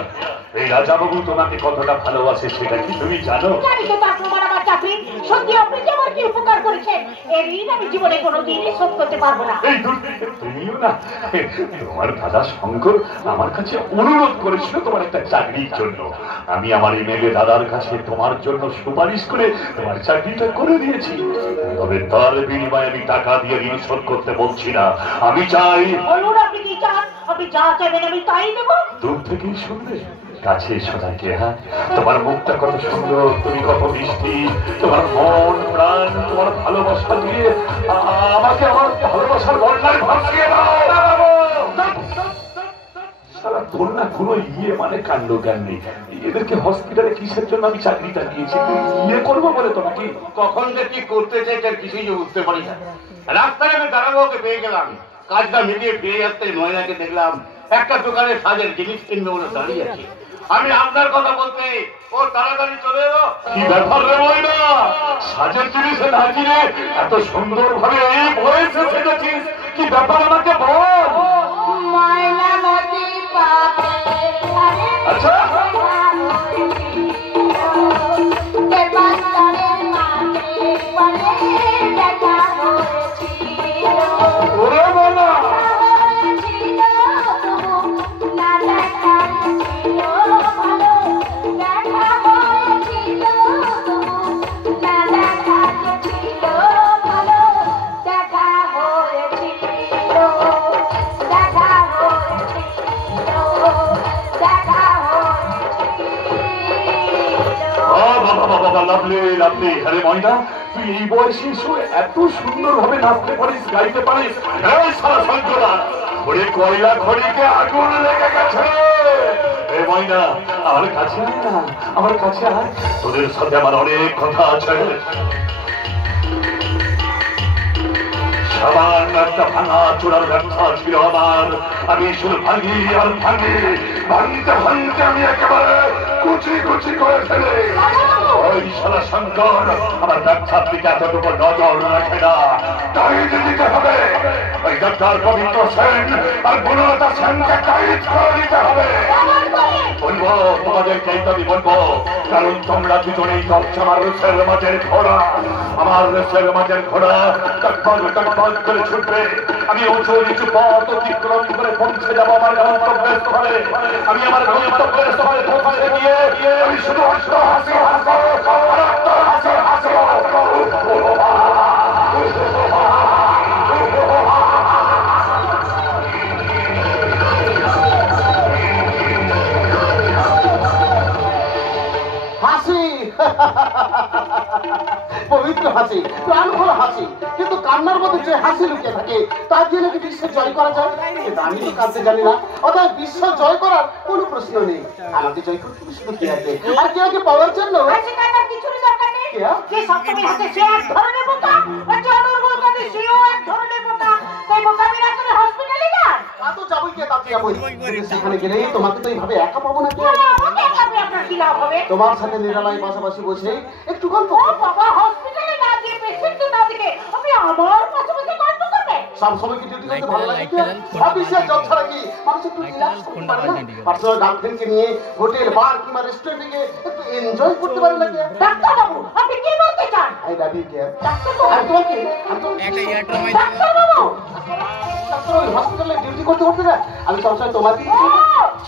এই রাজাবাবু তোমাকে কতটা ভালোবাসে সেটা কি তুমি জানো? জানি তো, তার প্রমাণ আমার চাকরি। সত্যি আপনি যে আমার কি উপকার করেছেন, এর ঋণ আমি জীবনে কোনোদিনই শোধ করতে পারবো না। এই তুমিও না, তোমার দাদা শঙ্কর আমার কাছে অনুরোধ করেছিল তোমার একটা চাকরির জন্য। আমি আমার ইমেলে দাদার কাছে তোমার জন্য সুপারিশ করে তোমার চাকরিটা করে দিয়েছি। তবে তার বিনিময়ে আমি টাকা দিয়ে ঋণ শোধ করতে বলছি না। আমি চাই। বলুন আপনি কি চান? আপনি যা চাইবেন আমি তাই দেবো। দূর থেকেই শুনবে, কাছে এসো না কেয়া। তোমার মুখটা কত সুন্দর, তুমি কত মিষ্টি, তোমার মন প্রাণ, তোমার ভালোবাসা দিয়ে আমাকে আমার ভালোবাসার বন্যায় ভাসিয়ে দাও। সারা তোর না কোনো মানে কাণ্ড জ্ঞান নেই। এদেরকে হসপিটালে কিসের জন্য আমি চাকরিটা দিয়েছি? করবো বলে তোমাকে? কখন যে কি করতে চাইছেন কিছুই যে বুঝতে পারি না। রাস্তায় আমি দাঁড়াবোকে পেয়ে গেলাম, কাজটা মিটিয়ে ফিরে আসতে ময়নাকে দেখলাম একটা দোকানে সাজের জিনিস কিনবে বলে দাঁড়িয়ে আছে। আমি আপনার কথা বলতে ও তাড়াতাড়ি চলে এলো। কি ব্যাপার রে ময়না, সাজের জিনিসে না কিনে এত সুন্দর ভাবে এই বয়সে সেজেছিস, কি ব্যাপার আমাকে বল। আচ্ছা, ওরে বলা লাভলি। আরে ময়না, তুই এই বয়সে এত সুন্দর ভাবে নাচতে পারিস, গাইতে পারিস। এই সারা সঞ্চনা ঘরে কয়লা খড়িকে আগুন লেগে গেছে। এ ময়না, আমার কাছে আয় না, আমার কাছে আয়, তোদের সাথে আমার অনেক কথা আছে। সামান্য একটা ভাঙা চূড়ার ব্যবসা ছিল আমার। আমি শুধু ভাঙি আর ভাঙি, ভাঙতে ভাঙতে আমি একেবারে কুচি কুচি করে ফেলে। ওই সারা শঙ্কর আমার ব্যবসার দিকে এতটুকু নজর রাখে না, তাই দিতে হবে। ওই ডাক্তার পবিত্র সেন আর বনলতা সেনকে টাইট করে দিতে হবে। বলবো তোমাদেরকেই তো আমি বলবো, কারণ তোমরা দুজনেই তো আমার রসের মাঝের ঘোড়া। আমার রসের মাঝের ঘোড়া টকবক টকবক করে ছুটবে। আমি উঁচু নিচু পথ অতিক্রম করে পৌঁছে যাবো আমার গন্তব্যের স্থলে। আমি আমার গন্তব্যের স্থলে পৌঁছে গিয়ে আমি শুধু হাসবো হাসি হাসবো হাসি হাসবো। হাসি, পবিত্র হাসি, প্রাণ ভরা হাসি, কিন্তু কান্নার মধ্যে যে হাসি লুকিয়ে থাকে তার দিয়ে নাকি বিশ্ব জয় করা যায়। কিন্তু আমি তো কাঁদতে জানি না, অতএব বিশ্ব জয় করার কোনো প্রশ্ন নেই। আমাকে জয় করতে শুধু কে আছে, আর কে আগে পাওয়ার জন্য কিছুরই দরকার নেই। যে সপ্তমী হাতে সে এক ধরনের বোকা, আর যে অনর্গল কাঁদে সেও এক ধরনের বোকা। তাই বোকামি না করে হসপিটালে যান। তা তো যাবোই, কে তাতে যাবোই, কিন্তু সেখানে গেলে তোমাকে তো এইভাবে একা পাবো না। আমাকে একাবে আপনার কি লাভ হবে? তোমার সাথে নিরালায় পাশাপাশি বসে একটু গল্প। ও বাবা, হসপিটালে না গিয়ে পেশেন্টকে না দেখে আপনি আমার পাশাপাশি গল্প করবেন? সব সময় কি ডিউটি করতে ভালো লাগে? অফিসে জব ছাড়া কি মানুষ একটু রিল্যাক্স করতে পারে না? পার্সোনাল গার্লফ্রেন্ডকে নিয়ে হোটেল বার কিংবা রেস্টুরেন্টে গিয়ে একটু এনজয় করতে পারে না? ডাক্তার বাবু, আপনি কি বলতে চান? I love you care. Doctor বাবু, আর তোমাকে ডাক্তার বাবু, হসপিটালে ডিউটি করতে করতে না আমি সবসময় তোমাকে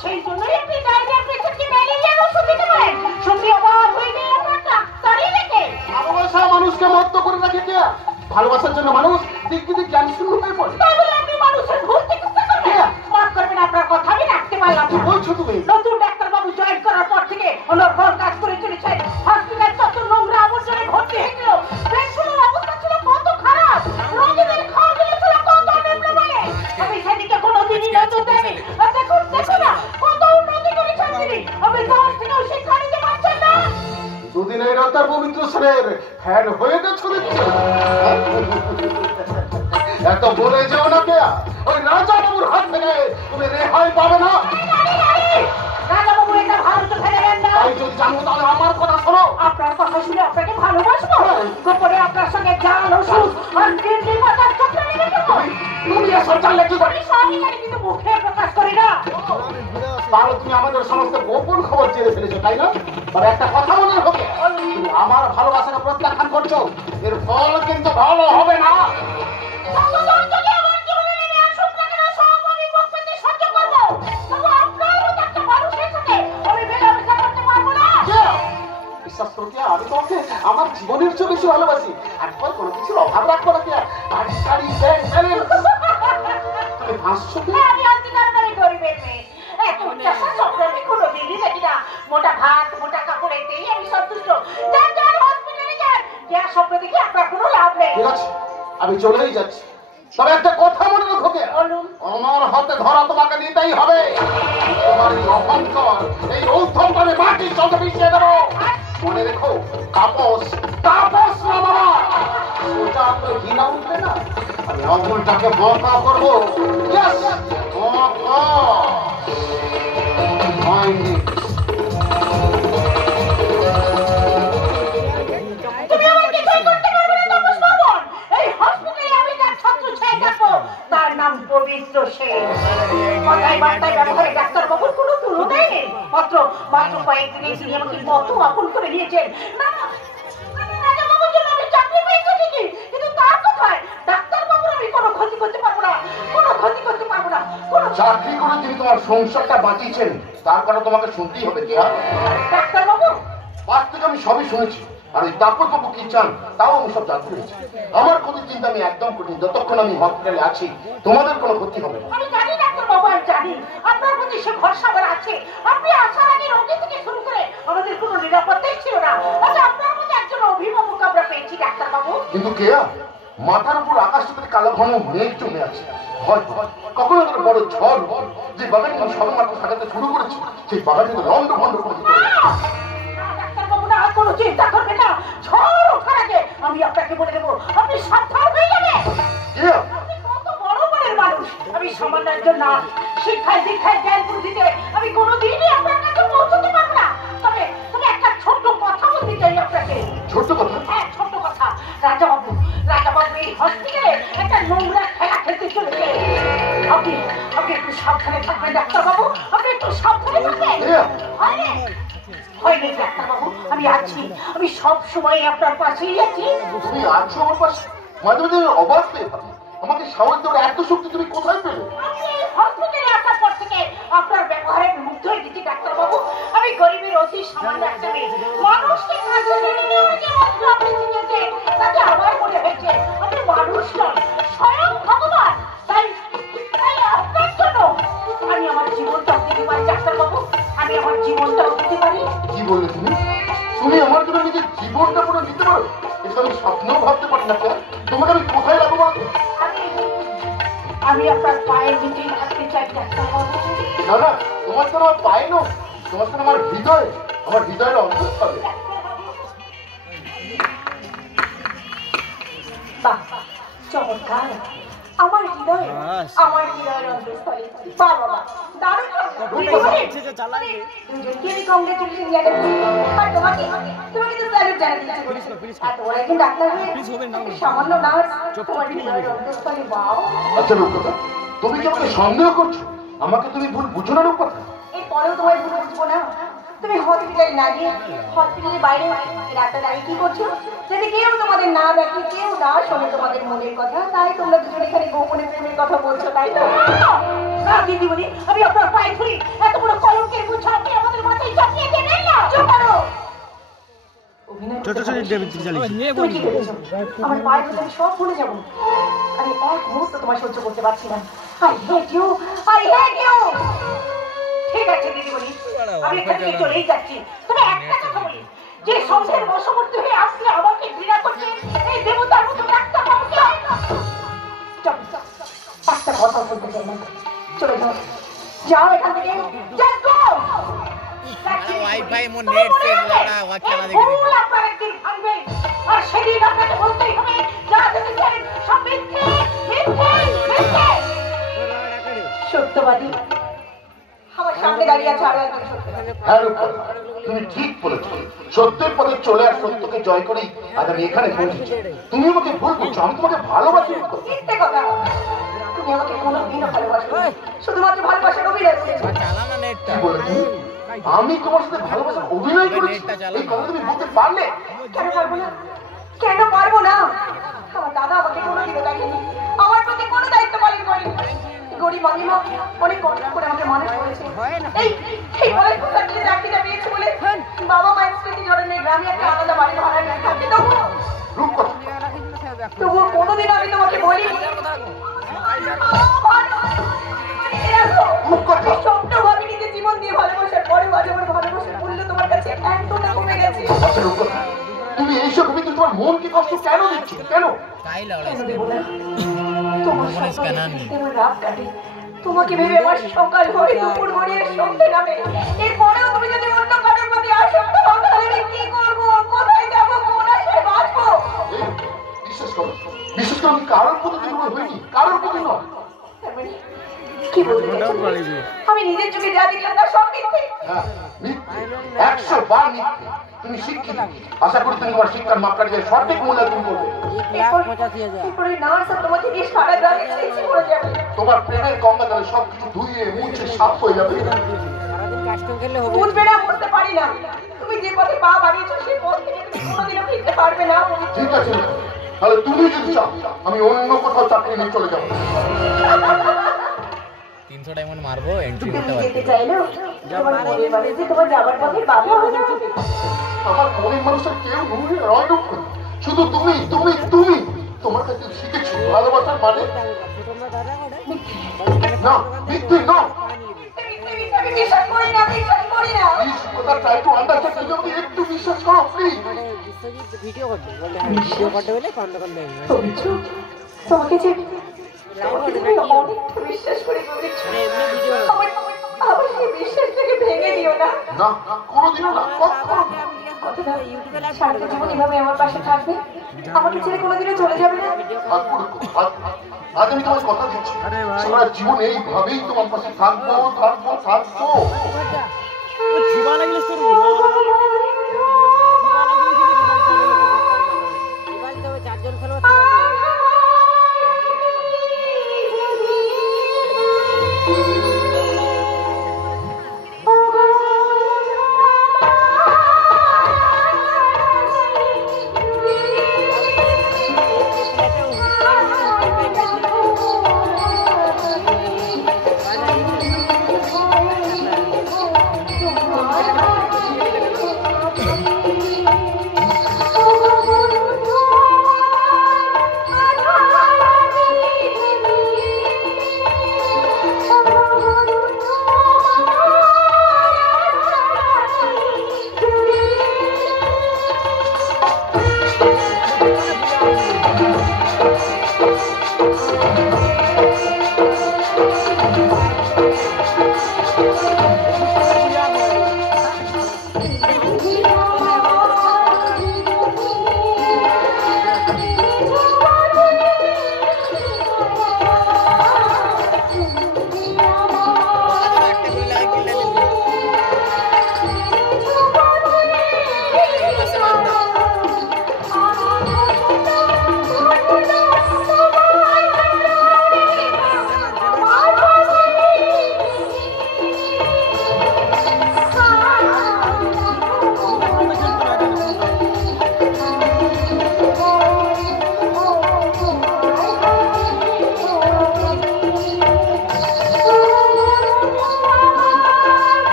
সেই জন্যই আপনি ডায়রিয়া পেশেন্টকে ম্যালেরিয়ার ওষুধ দিতে পারেন। সত্যি অবাক হয়ে গিয়ে আপনার ডাক্তারই রেখে ভালোবাসা মানুষকে মত্ত করে রাখে কে? ভালোবাসার জন্য মানুষ দিক দিক জ্ঞান শূন্য হয়ে পড়ে। তাহলে আপনি মানুষের ভুল থেকে ঠাকুরের ফ্যান হয়ে গেছো দেখছি। এত বলে যাও না কে, ওই রাজা বাবুর হাত থেকে তুমি রেহাই পাবে না। রাজাবাবু এটা ভালো তো ফেলে দেন না। তাই যদি জানো তাহলে আমার কথা শোনো। আপনার কথা শুনে আপনাকে ভালোবাসবো, গোপনে আপনার সঙ্গে জাল ওষুধ আর দিল্লি মাথার চক্র নিয়ে যাবো। তুমি এসব জানলে কি করে? আমি সবই জানি কিন্তু মুখে প্রকাশ করি না। তাহলে তুমি আমাদের সমস্ত গোপন খবর জেনে ফেলেছো, তাই না? তবে একটা কথা মনে হবে, তুমি আমার ভালোবাসাকে প্রত্যাখ্যান করছো, এর ফল কিন্তু ভালো হবে না। যতজন যদি আমার জীবনে নেমে আসুক না কেন, সব আমি মুখ পেতে সহ্য করবো। তবু আপনার মতো একটা মানুষের সাথে আমি মেলামেশা করতে পারবো না। বিশ্বাস করো কি, আমি তোমাকে আমার জীবনের চেয়ে বেশি ভালোবাসি। একবার কোনো কিছুর অভাব রাখবো না কি? গাড়ি গাড়ি তুমি হাসছো কি? আমি অধিকারী গরিবের মেয়ে, এত উচ্চাসা স্বপ্ন আমি কোনোদিনই দেখি না। মোটা ভাত মোটা কাপড় এতেই আমি সন্তুষ্ট। যান যান হসপিটালে যান, যা স্বপ্ন দেখি আপনার কোনো লাভ নেই। ঠিক আছে, আমি চলেই যাচ্ছি। তবে একটা কথা মনে রাখো কে, বলুন। আমার হাতে ধরা তোমাকে নিতেই হবে। তোমার এই অহংকার, এই ঔদ্ধত্যে মাটির সঙ্গে মিশিয়ে দেবো। মনে রেখো, তাপস তাপস না বাবা, সোজা তো ঘৃণা উঠবে না। আমি আঙুলটাকে বকা করবো। Yes, বকা। Mind it. তুমি আমার কিছুই করতে পারবে না তাপস বাবন। এই হসপিটালে আমি যার ছাত্র ছেড়ে যাবো, তার নাম পবিত্র সেন। কথায় বার্তায় ব্যবহারে ডাক্তার বাবুর কোনো তুলনাই নেই। মাত্র কয়েকদিনে তিনি আমাকে কত আপন করে নিয়েছেন। না, আমি রাজাবাবুর জন্য আমি চাকরি পেয়েছি ঠিকই, কিন্তু তার কথায় ডাক্তার বাবুর আমি কোনো ক্ষতি করতে পারবো না, কোনো ক্ষতি করতে পারবো না, কোনো। চাকরি করে তিনি তোমার সংসারটা বাঁচিয়েছেন, তার কারণে তোমাকে শুনতেই হবে কে? ডাক্তার বাবু, পাশ থেকে আমি সবই শুনেছি। আর ওই তাপস বাবু কি চান তাও আমি সব জানতে পেরেছি। আমার ক্ষতির চিন্তা আমি একদম কঠিন। যতক্ষণ আমি হসপিটালে আছি তোমাদের কোনো ক্ষতি হবে না। আমি জানি ডাক্তার বাবু, আমি জানি আপনার প্রতি সে ভরসা আমার আছে। আপনি আসার আগে রোগী থেকে শুরু করে আমাদের কোনো নিরাপত্তাই ছিল না। আচ্ছা, আপনার মতো একজন অভিভাবক আমরা পেয়েছি ডাক্তার বাবু। কিন্তু কেয়া, মাথার উপর আকাশ থেকে কালো ঘন মেঘ জমে আছে। কখনো একটা বড় ঝড়, যে বাগানে আমি সবে মাত্র সাজাতে শুরু করেছি, সেই বাগান কিন্তু লন্ড ভন্ড করে দিতে হবে। ডাক্তার বাবু না, আর কোনো চিন্তা করবেন না। ঝড় ওঠার আগে আমি আপনাকে বলে দেবো, আপনি সাবধান হয়ে যাবেন। কেয়া, আপনি কত বড় মনের মানুষ। আমি সামান্য একজন না, শিক্ষায় দীক্ষায় জ্ঞান বুদ্ধিতে আমি কোনোদিনই আপনার কাছে পৌঁছতে পারবো না। তবে একটা ছোট্ট কথা বলতে চাই আপনাকে। ছোট্ট কথা? হ্যাঁ, ছোট্ট কথা। রাজাবাবু এই হসপিটালে একটা নোংরা খেলা খেলতে চলেছে। আপনি একটু সাবধানে থাকবেন ডাক্তার বাবু, আপনি একটু সাবধানে থাকবেন। হয়নি ডাক্তার বাবু, আমি আছি, আমি সব সময় আপনার পাশেই আছি। তুমি আছো আমার পাশে? মাঝে মাঝে অবাক হয়ে ভাবি, আমাকে সাহস দেওয়ার এত শক্তি তুমি কোথায় পেলে? আমি হসপিটালে আসার পর থেকে আপনার ব্যবহারে মুগ্ধ হয়ে গেছি ডাক্তার বাবু। আমি গরিবের অতি সামান্য একটা মেয়ে, মানুষকে কাছে টেনে নিয়ে যে মন্ত্র আপনি শিখেছে, তাতে আমার মনে হয়েছে আপনি মানুষ নন, স্বয়ং ভগবান। তাই আপনার জন্য আমি আমার জীবনটাও দিতে পারি ডাক্তার বাবু, আমি আমার জীবনটাও দিতে পারি। কি বললে তুমি? তুমি আমার জন্য নিজের জীবনটা পুরো দিতে পারো? এটা আমি স্বপ্নেও ভাবতে পারি না। তোমাকে আমি কোথায় রাখবো বলো? আমি আপনার পায়ের নিচেই থাকতে চাই ডাক্তার বাবু। না না, তোমার তো আমার পায়ে নয়, তোমার তো আমার হৃদয়, আমার হৃদয়ের অন্তঃস্থলে। বাহ, চমৎকার। আমার হৃদয়ের অন্তঃস্থলে। বাহ বাবা, দারুণ। দুজনকে আমি কংগ্রেচুলেশন জানাচ্ছি। আর তোমাকে তো স্যালুট জানাতে চাই। আর তোমরা একজন ডাক্তার হয়ে সামান্য নার্স, তোমার হৃদয়ের অন্তঃস্থলে। বাহ। আচ্ছা রূপকথা, তুমি কি আমাকে সন্দেহ করছো? আমাকে তুমি ভুল বুঝো না রূপকথা? এরপরেও তোমায় ভুল বুঝবো না। তুমি হসপিটালে না গিয়ে হসপিটালের বাইরে রাস্তা দাঁড়িয়ে কি করছো? যদি কেউ তোমাদের না দেখে, কেউ না শোনে তোমাদের মনের কথা, তাই তোমরা দুজন এখানে গোপনে প্রেমের কথা বলছো, তাই তো? না দিদিমণি, আমি আপনার পায়ে ধরি, এত বড় কলঙ্কের বোঝা আপনি আমাদের মাথায় চাপিয়ে দেবেন না। চুপ করো। তুমি কি ভেবেছো আমার পায়ে ধরে আমি সব ভুলে যাবো? আমি এক মুহূর্ত তোমায় সহ্য করতে পারছি না। I hate you! ঠিক আছে দিদিমণি, আমি এখান থেকে চলেই যাচ্ছি। তবে একটা কথা বলি, যে সংসারের বশবর্তী হয়ে আপনি আমাকে ঘৃণা করছেন, এই দেবতার মতো ডাক্তার বাবুকে একটা কথা বলতে চাই না। চলে যাও, যাও এখান থেকে, just go! वाईफाई मो नेट से लड़ा हुआ खेला देखने আপনার একদিন ভাঙবে। আর সেদিন আপনাকে বলতেই হবে যা দেখেছেন সব মিথ্যে মিথ্যে মিথ্যে। সত্যবাদী আমার সামনে দাঁড়িয়ে আছে আরো একজন সত্যবাদী। হ্যাঁ রূপকথা, তুমি ঠিক বলেছ। সত্যের পথে চলে আর সত্যকে জয় করেই আজ আমি এখানে পৌঁছেছি। তুমি আমাকে ভুল করছো, আমি তোমাকে ভালোবাসি। মিথ্যে কথা, তুমি আমাকে কোনোদিনও ভালোবাসো না, শুধুমাত্র ভালোবাসার অভিনয় করেছো। কি বলে তুমি? আমি তোমার সাথে ভালোবাসার অভিনয় করেছি? এই কথা তুমি বলতে পারলে? কেন পারবো না? কেন পারবো না? আমার দাদা আমাকে কোনোদিনও দেখেনি, আমার প্রতি কোনো দায়িত্ব পালন করেনি। গরিব মামিমা অনেক কষ্ট করে আমাকে মানুষ করেছে। এই বলে চাকরি চাকরিটা পেয়েছে বলে বাবা মায়ের স্মৃতি জড়ানো গ্রামে একটা আলাদা বাড়ি ভাড়া নিয়ে থাকি। তবুও কোনোদিন আমি তোমাকে বলিনি স্বপ্ন ভাবিনি যে জীবন দিয়ে ভালোবাসার পরে মাঝে আমার ভালোবাসার মূল্য তোমার কাছে এতটা কমে গেছে। তুমি এইসব ভেবে তোমার মনকে কষ্ট কেন দিচ্ছ? কেন? তোমার রাত কাটে, তোমাকে ভেবে আমার সকাল ঘরে দুপুর ঘরে সন্ধ্যে নামে। এরপরেও তুমি যদি অন্য কারোর প্রতি আসক্ত হও তাহলে আমি কি করবো, কোথায় যাবো, কোন আশায় বাঁচবো? বিশ্বাস করো, বিশ্বাস করো, আমি কারোর প্রতি দুর্বল হইনি, কারোর প্রতি নয়। কি বলতে চাইছো? আমি নিজের চোখে যা দেখলাম তার সব মিথ্যে। হ্যাঁ, মিথ্যে, 100 বার মিথ্যে। তুমি শিক্ষিত, আশা করি তুমি তোমার শিক্ষার মাপকাঠি সঠিক মূল্যায়ন করবে। এরপরে নার্স তোমাকে দিয়ে সারা গ্রামে ছিঁচি করে যাবে। তোমার প্রেমের গঙ্গা জলে সবকিছু ধুয়ে মুছে সাফ হয়ে যাবে। বুঝবে না, বুঝতে পারি না। তুমি যে পথে পা বাড়িয়েছো সেই পথ থেকে তুমি কোনোদিনও ফিরতে পারবে না। ঠিক আছে, তাহলে তুমি যদি চাও আমি অন্য কোথাও চাকরি নিয়ে চলে যাবো। 300 ডায়মন্ড মারবো এন্ট্রি তুমি করতে যেতে চাইলেও তোমার মনের মানুষ যে তোমার যাবার পথে বাধা হয়ে যাবে। আমার মনের মানুষের কেউ নয় রূপ, শুধু তুমি তুমি তুমি। তোমার কাছে শিখেছি ভালোবাসার মানে না, মিথ্যে না। আমি বিশ্বাস করি না, বিশ্বাস করি না। প্লিজ কথা ট্রাই টু আন্ডারস্ট্যান্ড, তুমি আমাকে একটু বিশ্বাস করো প্লিজ। ভিডিও করতে বলে ভিডিও করতে বলে কন্ড কন্ড তোমাকে যে অনেকটা বিশ্বাস করি, আমার সেই বিশ্বাসটাকে ভেঙে দিও না। না, কোনোদিনও না, কখনো না। সারাটা জীবন এভাবে আমার পাশে থাকবে, আমাকে ছেড়ে কোনোদিনও চলে যাবে না। আজ আমি তোমার কথা দিচ্ছি, সারা জীবন এইভাবেই তোমার পাশে থাকবো থাকবো থাকবো। চারজন খেলোয়াড়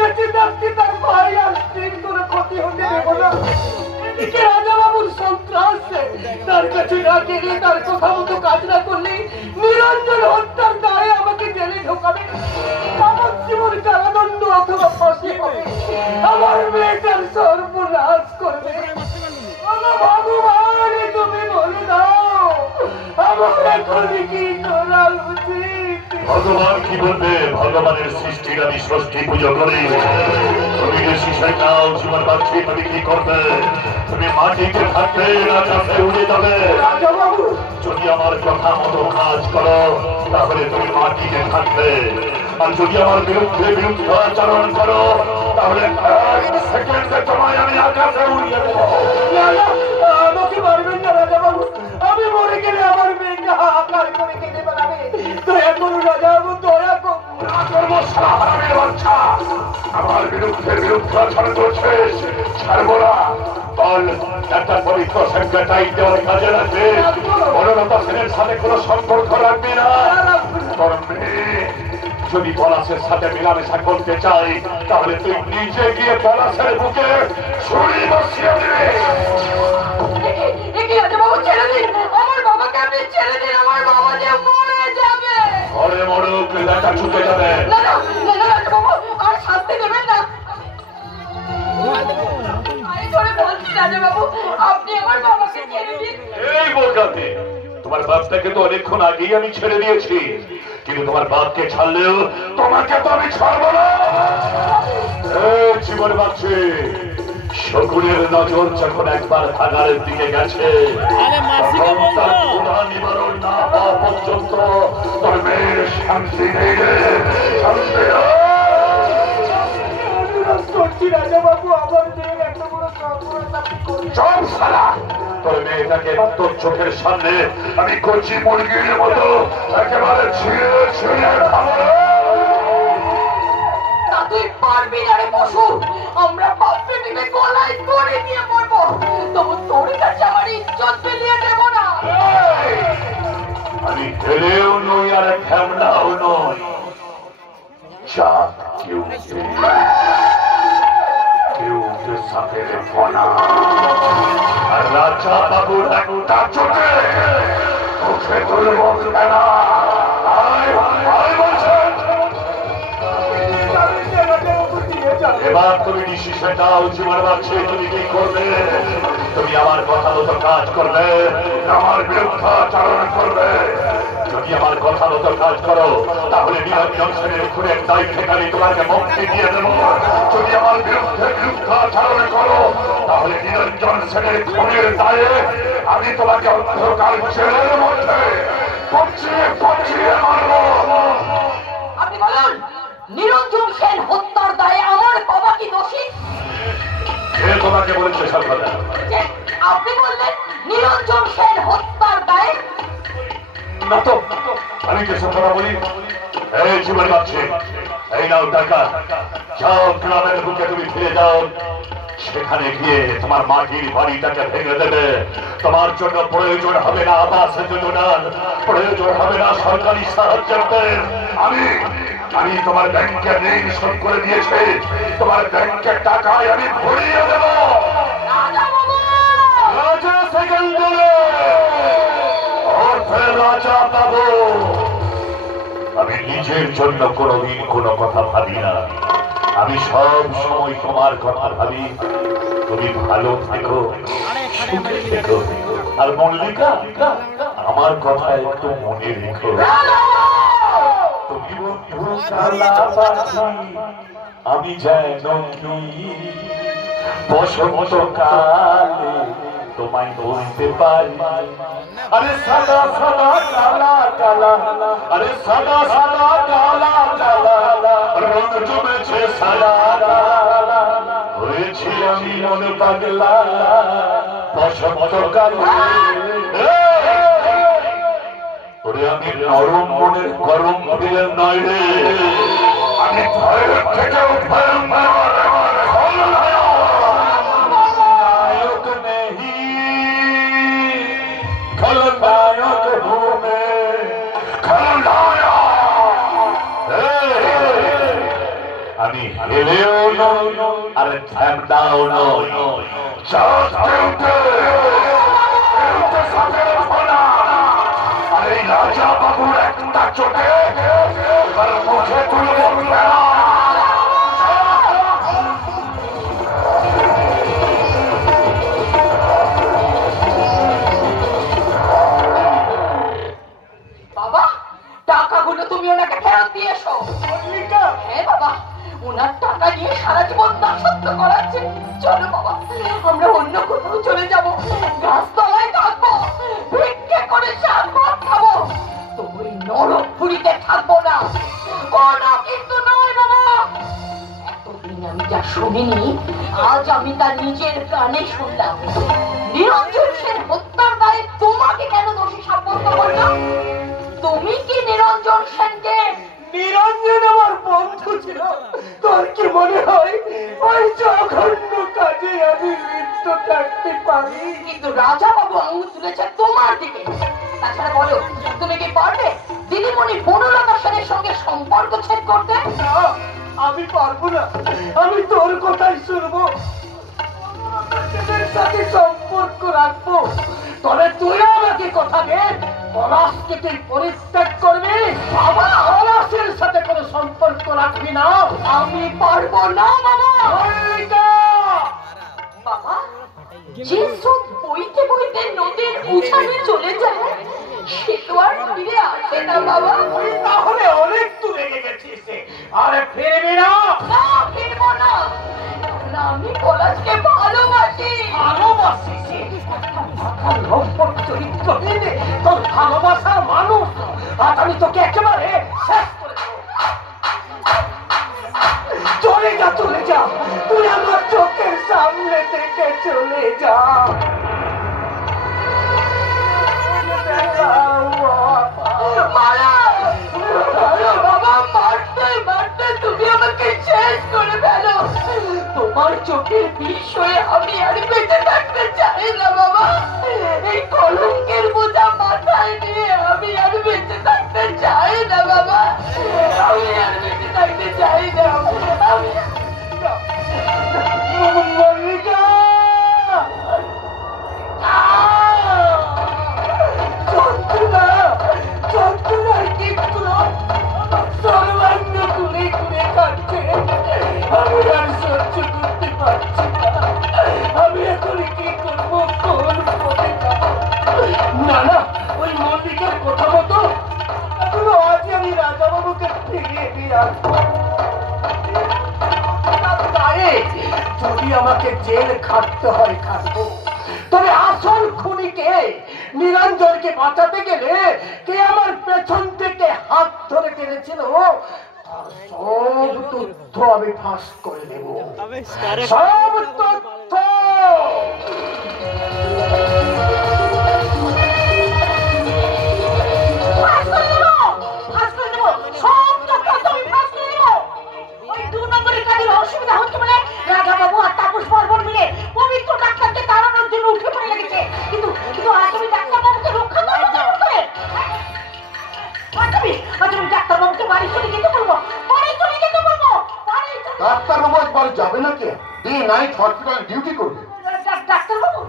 বেঁচে থাকতে তার ভাই আর স্ত্রীর কোনো ক্ষতি হতে দেব না। এদিকে রাজাবাবুর সন্ত্রাস, তার কাছে না গেলে, তার কথা মতো কাজ না করলে নিরঞ্জন হত্যার দায়ে আমাকে জেলে ঢোকাবে, আমার জীবন কারাদণ্ড অথবা ফাঁসি হবে, আমার মেয়েটার সর্বনাশ করবে। ভগবান তুমি বলে দাও আমার এখন কি করা উচিত? ভগবান কি বলবে? ভগবানের সৃষ্টির আমি ষষ্ঠী পুজো করি। তুমি যে শিশায় নাও জীবন পাচ্ছি, তুমি কি করবে? তুমি মাটিতে থাকবে না কাছে উড়ে যাবে? যদি আমার কথা মতো কাজ করো তাহলে তুমি মাটিতে থাকবে, আর যদি আমার বিরুদ্ধে বিরুদ্ধাচরণ করো তাহলে এক সেকেন্ডে তোমায় আমি আকাশে উড়িয়ে দেবো। আমাকে মারবেন না রাজাবাবু, আমি মরে গেলে আমার মেয়েকে হাহাকার করে কেঁদে বেড়াবে। দয়া করুন রাজাবাবু, দয়া করুন। আমার বিরুদ্ধে বিরুদ্ধাচরণ করছিস, ছাড়বো না। বল একটা পবিত্র সেক্রেটারি দেওয়ার কাজে লাগবে, বনলতা সেনের সাথে কোনো সম্পর্ক রাখবি না। তোর মেয়ে যদি পলাশের সাথে মেলামেশা করতে চাই তাহলে তুই নিজে গিয়ে পলাশের বুকে ছুরি বসিয়ে দিবি। ছেড়ে দিন আমার বাবাকে, আপনি ছেড়ে দিন, আমার বাবা যে মরে যাবে। ঘরে মরুক, লেখা ছুটে যাবে। না না না না রাজাবাবু, আর শাস্তি দেবেন না। আমি ধরে বলছি রাজাবাবু, আপনি আমার বাবাকে ছেড়ে দিন। এই বোকাতে, তোমার বাপটাকে তো অনেকক্ষণ আগেই আমি ছেড়ে দিয়েছি, কিন্তু তোমার বাপকে ছাড়লেও তোমাকে তো আমি ছাড়বো না। জীবন বাঁচছে, শকুনের নজর যখন একবার ভাগাড়ের দিকে গেছে, তার ক্ষুধা নিবারণ না হওয়া পর্যন্ত তোর মেয়ের শান্তি নেই রে, শান্তি করছি রাজাবাবু, আমার মেয়ের এত বড় সর্বনাশ আপনি করছেন। চল শালা, তোর মেয়েটাকে তোর চোখের সামনে আমি কচি মুরগির মতো একেবারে ছিঁড়ে ছিঁড়ে খাবো। তা তুই পারবি না রে পশু, আমরা বাপ বেটিকে গলায় ধরে নিয়ে মরবো, তবু তোর কাছে আমার ইজ্জত ফেলিয়ে দেব না। আমি হেলেও নই আর ঠ্যামনাও নই, যা কেউ সাথে ফনা। আর রাজা বাবুর একটা চোখে মুখে তুলব না। এবার তুমি ডিসিশন নাও, জীবন বাঁচছে তুমি কি করবে? তুমি আমার কথা মতো কাজ করবে, আমার বিরুদ্ধাচরণ করবে। যদি আমার কথা মতো কাজ করো তাহলে নিরঞ্জন সেনের খুনের দায় থেকে আমি তোমাকে মুক্তি দিয়ে দেব। যদি আমার বিরুদ্ধে বিরুদ্ধাচরণ করো তাহলে নিরঞ্জন সেনের খুনের দায়ে আমি তোমাকে অন্ধকার জেলের মধ্যে পচিয়ে পচিয়ে মারব। আপনি বলুন, নিরঞ্জন সেন হত্যার দায়ে আমার বাবা কি দোষী? কে তোমাকে বলেছে সব কথা? আপনি বললেন নিরঞ্জন সেন হত্যার দায়ে। না তো, আমি যে সব কথা বলি। এই জীবন বাঁচছে, এই নাও টাকা, যাও গ্রামের বুকে তুমি ফিরে যাও, সেখানে গিয়ে তোমার মাটির বাড়িটাকে ভেঙে দেবে। তোমার জন্য প্রয়োজন হবে না আবাস যোজনার, প্রয়োজন হবে না সরকারি সাহায্যের। আমি তোমার ব্যাংকে ঋণ শোধ করে দিয়েছি, তোমার ব্যাংকের টাকায় আমি ভরিয়ে দেব। রাজা সেকেন্ডারে অর্থের রাজা পাবো। আমি নিজের জন্য কোনোদিন কোনো কথা ভাবি না, আমি সব সময় তোমার কথা ভাবি। তুমি ভালো থেকো, সুখে থেকো। আর মল্লিকা, আমার কথা একটু মনে রেখো। তুমি বন্ধু কালা পাখি, আমি যেন কি বসন্তকালে তোমায় বলতে পারি, আরে সাদা সাদা কালা কালা, আরে সাদা সাদা কালা কালা, রঙ জমেছে সাদা কালা, হয়েছি আমি মন পাগলা বসন্তকালে। ওরে আমি নরম মনের গরম দিলেন নয় রে, আমি ভয়ের থেকেও ভয়ঙ্কর খলনায়ক নেহি, খলনায়ক হুমে খলনায়ক। আমি হেলেও নই আর ঠ্যাংটাও নই। আর এই রাজা বাবুর একটা চোখে এবার মুখে তুলে বাবা, টাকাগুলো তুমি ওনাকে ফেরত দিয়ে এসো। হ্যাঁ বাবা, ওনার টাকা নিয়ে সারা জীবন দাসত্ব করাচ্ছে। চলো বাবা, আমরা অন্য কোথাও চলে যাব, গাছতলায় থাকবো, ভিক্ষে করে শাক ভাত খাবো, তবু এই নরকপুরীতে থাকবো না। কোনো কিন্তু নয় বাবা। এতদিন আমি যা শুনিনি, আজ আমি তা নিজের কানে শুনলাম। নিরঞ্জন সেন হত্যার দায়ে তোমাকে কেন দোষী সাব্যস্ত করলাম? তুমি কি নিরঞ্জন সেনকে? নিরঞ্জন আমার বন্ধু ছিল। তোর কি মনে হয় ওই জঘন্য কাজে আমি লিপ্ত থাকতে পারি? কিন্তু রাজা বাবু আঙুল তুলেছে তোমার দিকে। তাছাড়া বলো, তুমি কি পারবে দিদিমণি বনলতা সেনের সঙ্গে সম্পর্ক ছেদ করতে? না, আমি পারবো না। আমি তোর কথাই শুনবো, সাথে সম্পর্ক রাখবো। তবে তুই আমাকে কথা দে, পলাশকে তুই পরিত্যাগ করবি। বাবা, পলাশের সাথে কোনো সম্পর্ক রাখবি না। আমি পারবো না বাবা। বাবা, যে স্রোত বইতে বইতে নদীর উজানে চলে যায়, সে তো আর ফিরে আসে না বাবা। তুই তাহলে অনেক দূরে গেছিস। আরে ফিরবি না? না, ফিরবো না। না, আমি পলাশকে ভালোবাসি। ভালোবাসিস? চরিত্রহীন তোর ভালোবাসার মানুষ। আজ আমি তোকে একেবারে শেষ করে দেবো। চলে যা, চলে যা, তুই আমার চোখের সামনে থেকে চলে যা। বাবা, মারতে মারতে তুমি আমাকে শেষ করে ফেলো। তোমার চোখের বিষ হয়ে আমি আর বেঁচে থাকতে চাই না বাবা। এই কলঙ্কের বোঝা মাথায় নিয়ে আমি আর বেঁচে থাকতে চাই না বাবা। আমি আর বেঁচে থাকতে চাই না। আমি মল্লিকা, যন্ত্রণা, যন্ত্রণার চিত্র সর্বাঙ্গ ঘুরে ঘুরে কাটছে। আমি আর সহ্য করতে পারছি না। আমি এখন কি করবো, কোন পথে যাবো? না না, ওই মল্লিকার কথা মতো এখনো আজ আমি রাজাবাবুকে ফিরিয়ে দিয়ে আসবো। যদি আমাকে জেল খাটতে হয় খাটবো। তবে আসল খুনিকে, নিরঞ্জনকে বাঁচাতে গেলে কে আমার পেছন থেকে হাত ধরে টেনেছিল, সব তথ্য আমি ফাঁস করে দেব। সব তথ্য। অসুবিধা হচ্ছে বলে রাজা বাবু আর তাপস বর্মন মিলে পবিত্র ডাক্তারকে তাড়ানোর জন্য উঠে পড়ে লেগেছে। কিন্তু আজ আমি ডাক্তার বাবুকে রক্ষা করবো আজ আমি ডাক্তার বাবুকে বাড়ি চলে যেতে বলবো। ডাক্তার বাবু আজ বাড়ি যাবে না কে? ডে নাইট হসপিটালে ডিউটি করবে। ডাক্তার বাবু,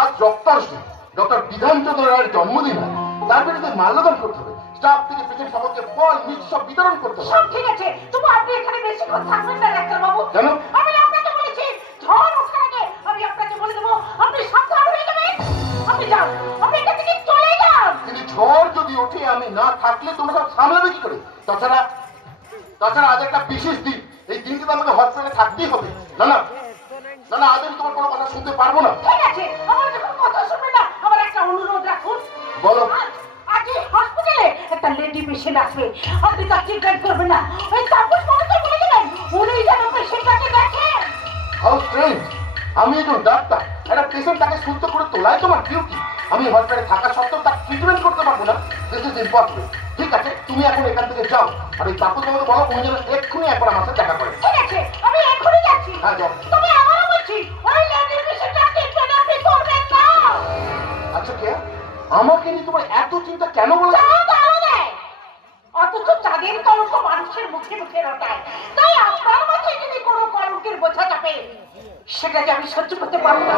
আজ ডক্টর বিধানচন্দ্র রায়ের জন্মদিন, তার বিরুদ্ধে মাল্যদান করতে হবে। স্টাফ থেকে পেশেন্ট সকলকে ফল মিষ্টি সব বিতরণ করতে হবে। সব ঠিক আছে, তবু আপনি এখানে বেশিক্ষণ থাকবেন না ডাক্তার বাবু। কেন? আমি আপনাকে বলেছি ঝড় ওঠার আগে আমি আপনাকে বলে দেবো আপনি সাবধান হয়ে যাবেন। আপনি যান, আপনি এখান থেকে চলে যান। কিন্তু ঝড় যদি ওঠে আমি না থাকলে তোমরা সব সামলাবে কি করে? তাছাড়া আজ একটা বিশেষ দিন, এই দিনটি তো আমাকে হসপিটালে থাকতেই হবে। না না না না, আজ আমি তোমার কোনো কথা শুনতে পারবো না। ঠিক আছে, আমার যখন কথা শুনবেন না, আমার একটা অনুরোধ রাখুন। বলো। আজ এই হসপিটালে একটা লেডি পেশেন্ট আসবে, আপনি তার ট্রিটমেন্ট করবেন না। ওই তাপস বাবুকে বলে দিলেন উনি যেন পেশেন্টটাকে দেখেন। How strange! আমি একজন ডাক্তার, একটা পেশেন্ট তাকে সুস্থ করে তোলাই তোমার ডিউটি। আমি হসপিটালে থাকা সত্ত্বেও তার ট্রিটমেন্ট করতে পারবো না। This is impossible. ঠিক আছে, তুমি এখন এখান থেকে যাও, আর ওই তাপস বাবুকে বলো উনি যেন এক্ষুনি একবার আমার সাথে দেখা করে। ঠিক আছে, আমি এখনই যাচ্ছি। হ্যাঁ, যাও। তবে আমারও বলছি ওই লেডি পেশেন্টটাকে ট্রিটমেন্ট আপনি করবেন না। আচ্ছা কে আমাকে নিয়ে তোমার এত চিন্তা কেন বলো? অথচ চাঁদের কলঙ্ক মানুষের মুখে মুখে রটায়, তাই আপনার হবে, সেটাকে আমি সহ্য করতে পারবো না।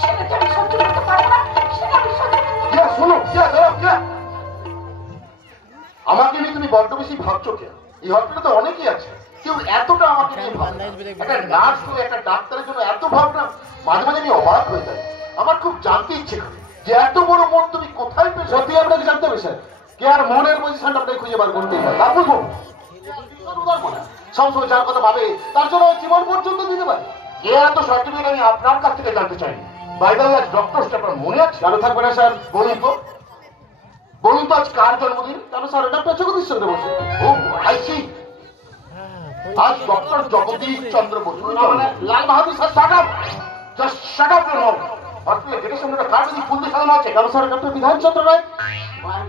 সেটাকে আমি সহ্য করতে পারবো না, সেটা আমি সহ্য করতে পারবো না। শোনো, আমাকে নিয়ে তুমি বড্ড বেশি ভাবছো কেন? এই হসপিটালে অনেকেই আছে, কেউ এতটা আমাকে নিয়ে ভাবে না। একটা নার্স হয়ে একটা ডাক্তারের জন্য এত ভাবনা, মাঝে মাঝে আমি অবাক হয়ে যাই। আমার খুব জানতে ইচ্ছে করে যে এত বড় মন তুমি কোথায় পেয়েছো। সত্যি আপনাকে জানতে হবে স্যার, কে আর মনের পজিশনটা আপনাকে খুঁজে বার করতেই পারে। তা বুঝবো সবসময় যার কথা ভাবে তার জন্য জীবন পর্যন্ত দিতে পারে। কে এত সার্টিফিকেট আমি আপনার কাছ থেকে জানতে চাই। বাইবেল ডক্টরস আপনার মনে আছে? কেন থাকবে না স্যার? বলুন তো আজ কার জন্মদিন? কেন স্যার এটা পেছনে Chandra Basu. Oh I see, আজ doctor Jagadish Chandra Basu, Lal Bahadur. Sir shut up, just shut up your mouth. হসপিটালের গেটের সামনে একটা কার যদি ফুল দিয়ে সাজানো আছে। কেন স্যার? ডক্টর বিধানচন্দ্র রায়।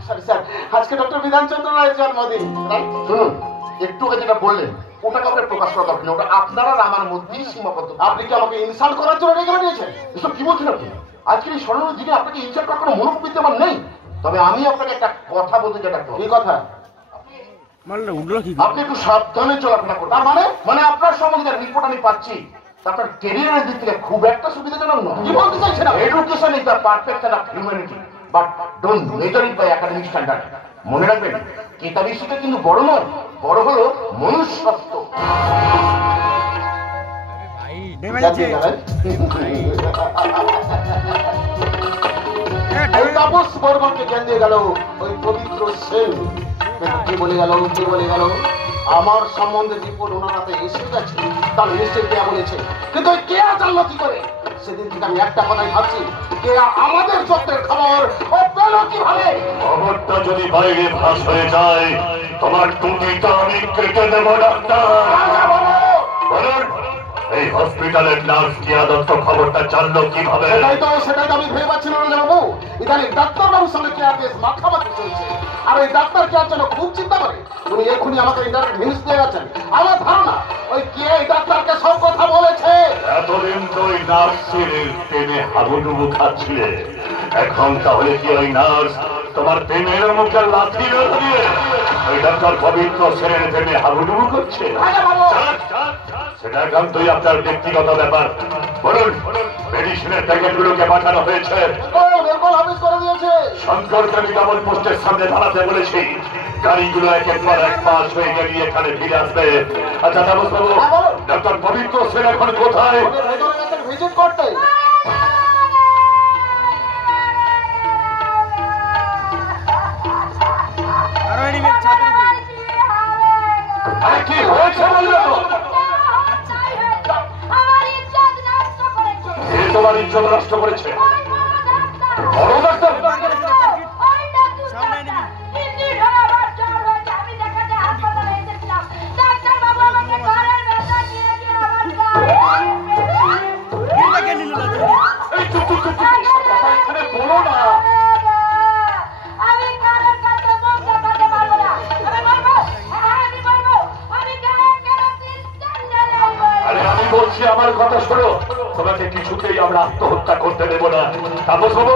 সরি স্যার, আজকে ডক্টর বিধানচন্দ্র রায়ের জন্মদিন। শুনুন, একটু আগে যেটা বললেন ওটা কাউকে প্রকাশ করা দরকার নেই, ওটা আপনারা আর আমার মধ্যেই সীমাবদ্ধ। আপনি কি আমাকে ইনসাল্ট করার জন্য ডেকে নিয়েছেন? এসব কি বলছেন আপনি? আজকের এই স্মরণীয় দিনে আপনাকে ইনসাল্ট করার কোনো মনোবিত্তি আমার নেই। তবে আমি আপনাকে একটা কথা বলতে চাই। এই কথা আপনি একটু সাবধানে চলাফেরা করুন। তার মানে আপনার সম্বন্ধে রিপোর্ট আমি পাচ্ছি আপনার ক্যারিয়ারের দিক থেকে খুব একটা সুবিধাজনক নয়। কি বলতে চাইছেন? Education is the perfection of humanity, but don't measure it by academic standard. মনে রাখবেন, কিতাবি শিক্ষা কিন্তু বড় নয়, বড় হলো মনুষ্যত্ব। তাপস বর্মনকে জ্ঞান দিয়ে গেল ওই পবিত্র সেন। কি বলে গেল আমার সম্বন্ধে রিপোর্ট ওনার হাতে এসে গেছে, তাহলে নিশ্চয়ই কেয়া বলেছে। কিন্তু কে জানলো কি করে? সেদিন থেকে আমি একটা কথাই ভাবছি, কে আমাদের যত্নের খবর ও পেল কিভাবে? খবরটা যদি বাইরে ফাঁস হয়ে যায়, তোমার টুটিটা আমি কেটে দেব ডাক্তার। বলুন, এই হসপিটালের নার্স কিয়া দত্ত খবরটা জানলো কিভাবে? সেটাই তো আমি ভেবে পাচ্ছি না বাবু। ইদানিং ডাক্তারবাবুর সঙ্গে কেয়ার বেশ মাখামাখি চলছে, আর ওই ডাক্তার কেয়ার জন্য খুব চিন্তা করে। উনি এক্ষুনি আমাকে ইন্টারনেট হিন্স দিয়ে গেছেন। আমার ধারণা ওই কে এই ডাক্তারকে সব কথা বলেছে। এতদিন তো ওই নার্সের প্রেমে হাবুডুবু খাচ্ছিলে, এখন তাহলে কি ওই নার্স তোমার প্রেমের মুখে লাথি দিয়ে ওই ডাক্তার পবিত্র সেনের প্রেমে হাবুডুবু করছে? সেটা একান্তই আপনার ব্যক্তিগত ব্যাপার। বলুন, মেডিসিনের প্যাকেটগুলোকে পাঠানো হয়েছে। শঙ্করকে আমি ডবল পোস্টের সামনে দাঁড়াতে বলেছি। গাড়িগুলো একের পর এক পাশ হয়ে গেলে এখানে ফিরে আসবে। আচ্ছা তাপস বাবু, ডক্টর পবিত্র সেন এখন কোথায়? ভিজিট করতে। আরে কি হয়েছে বললো তো? তোমার ইজ্জত নষ্ট করেছে। বড় ডাক্তার বলো না। আরে আমি বলছি আমার কথা শোনো, তোমাকে কিছুতেই আমরা আত্মহত্যা করতে দেবো না। তাপস বাবু,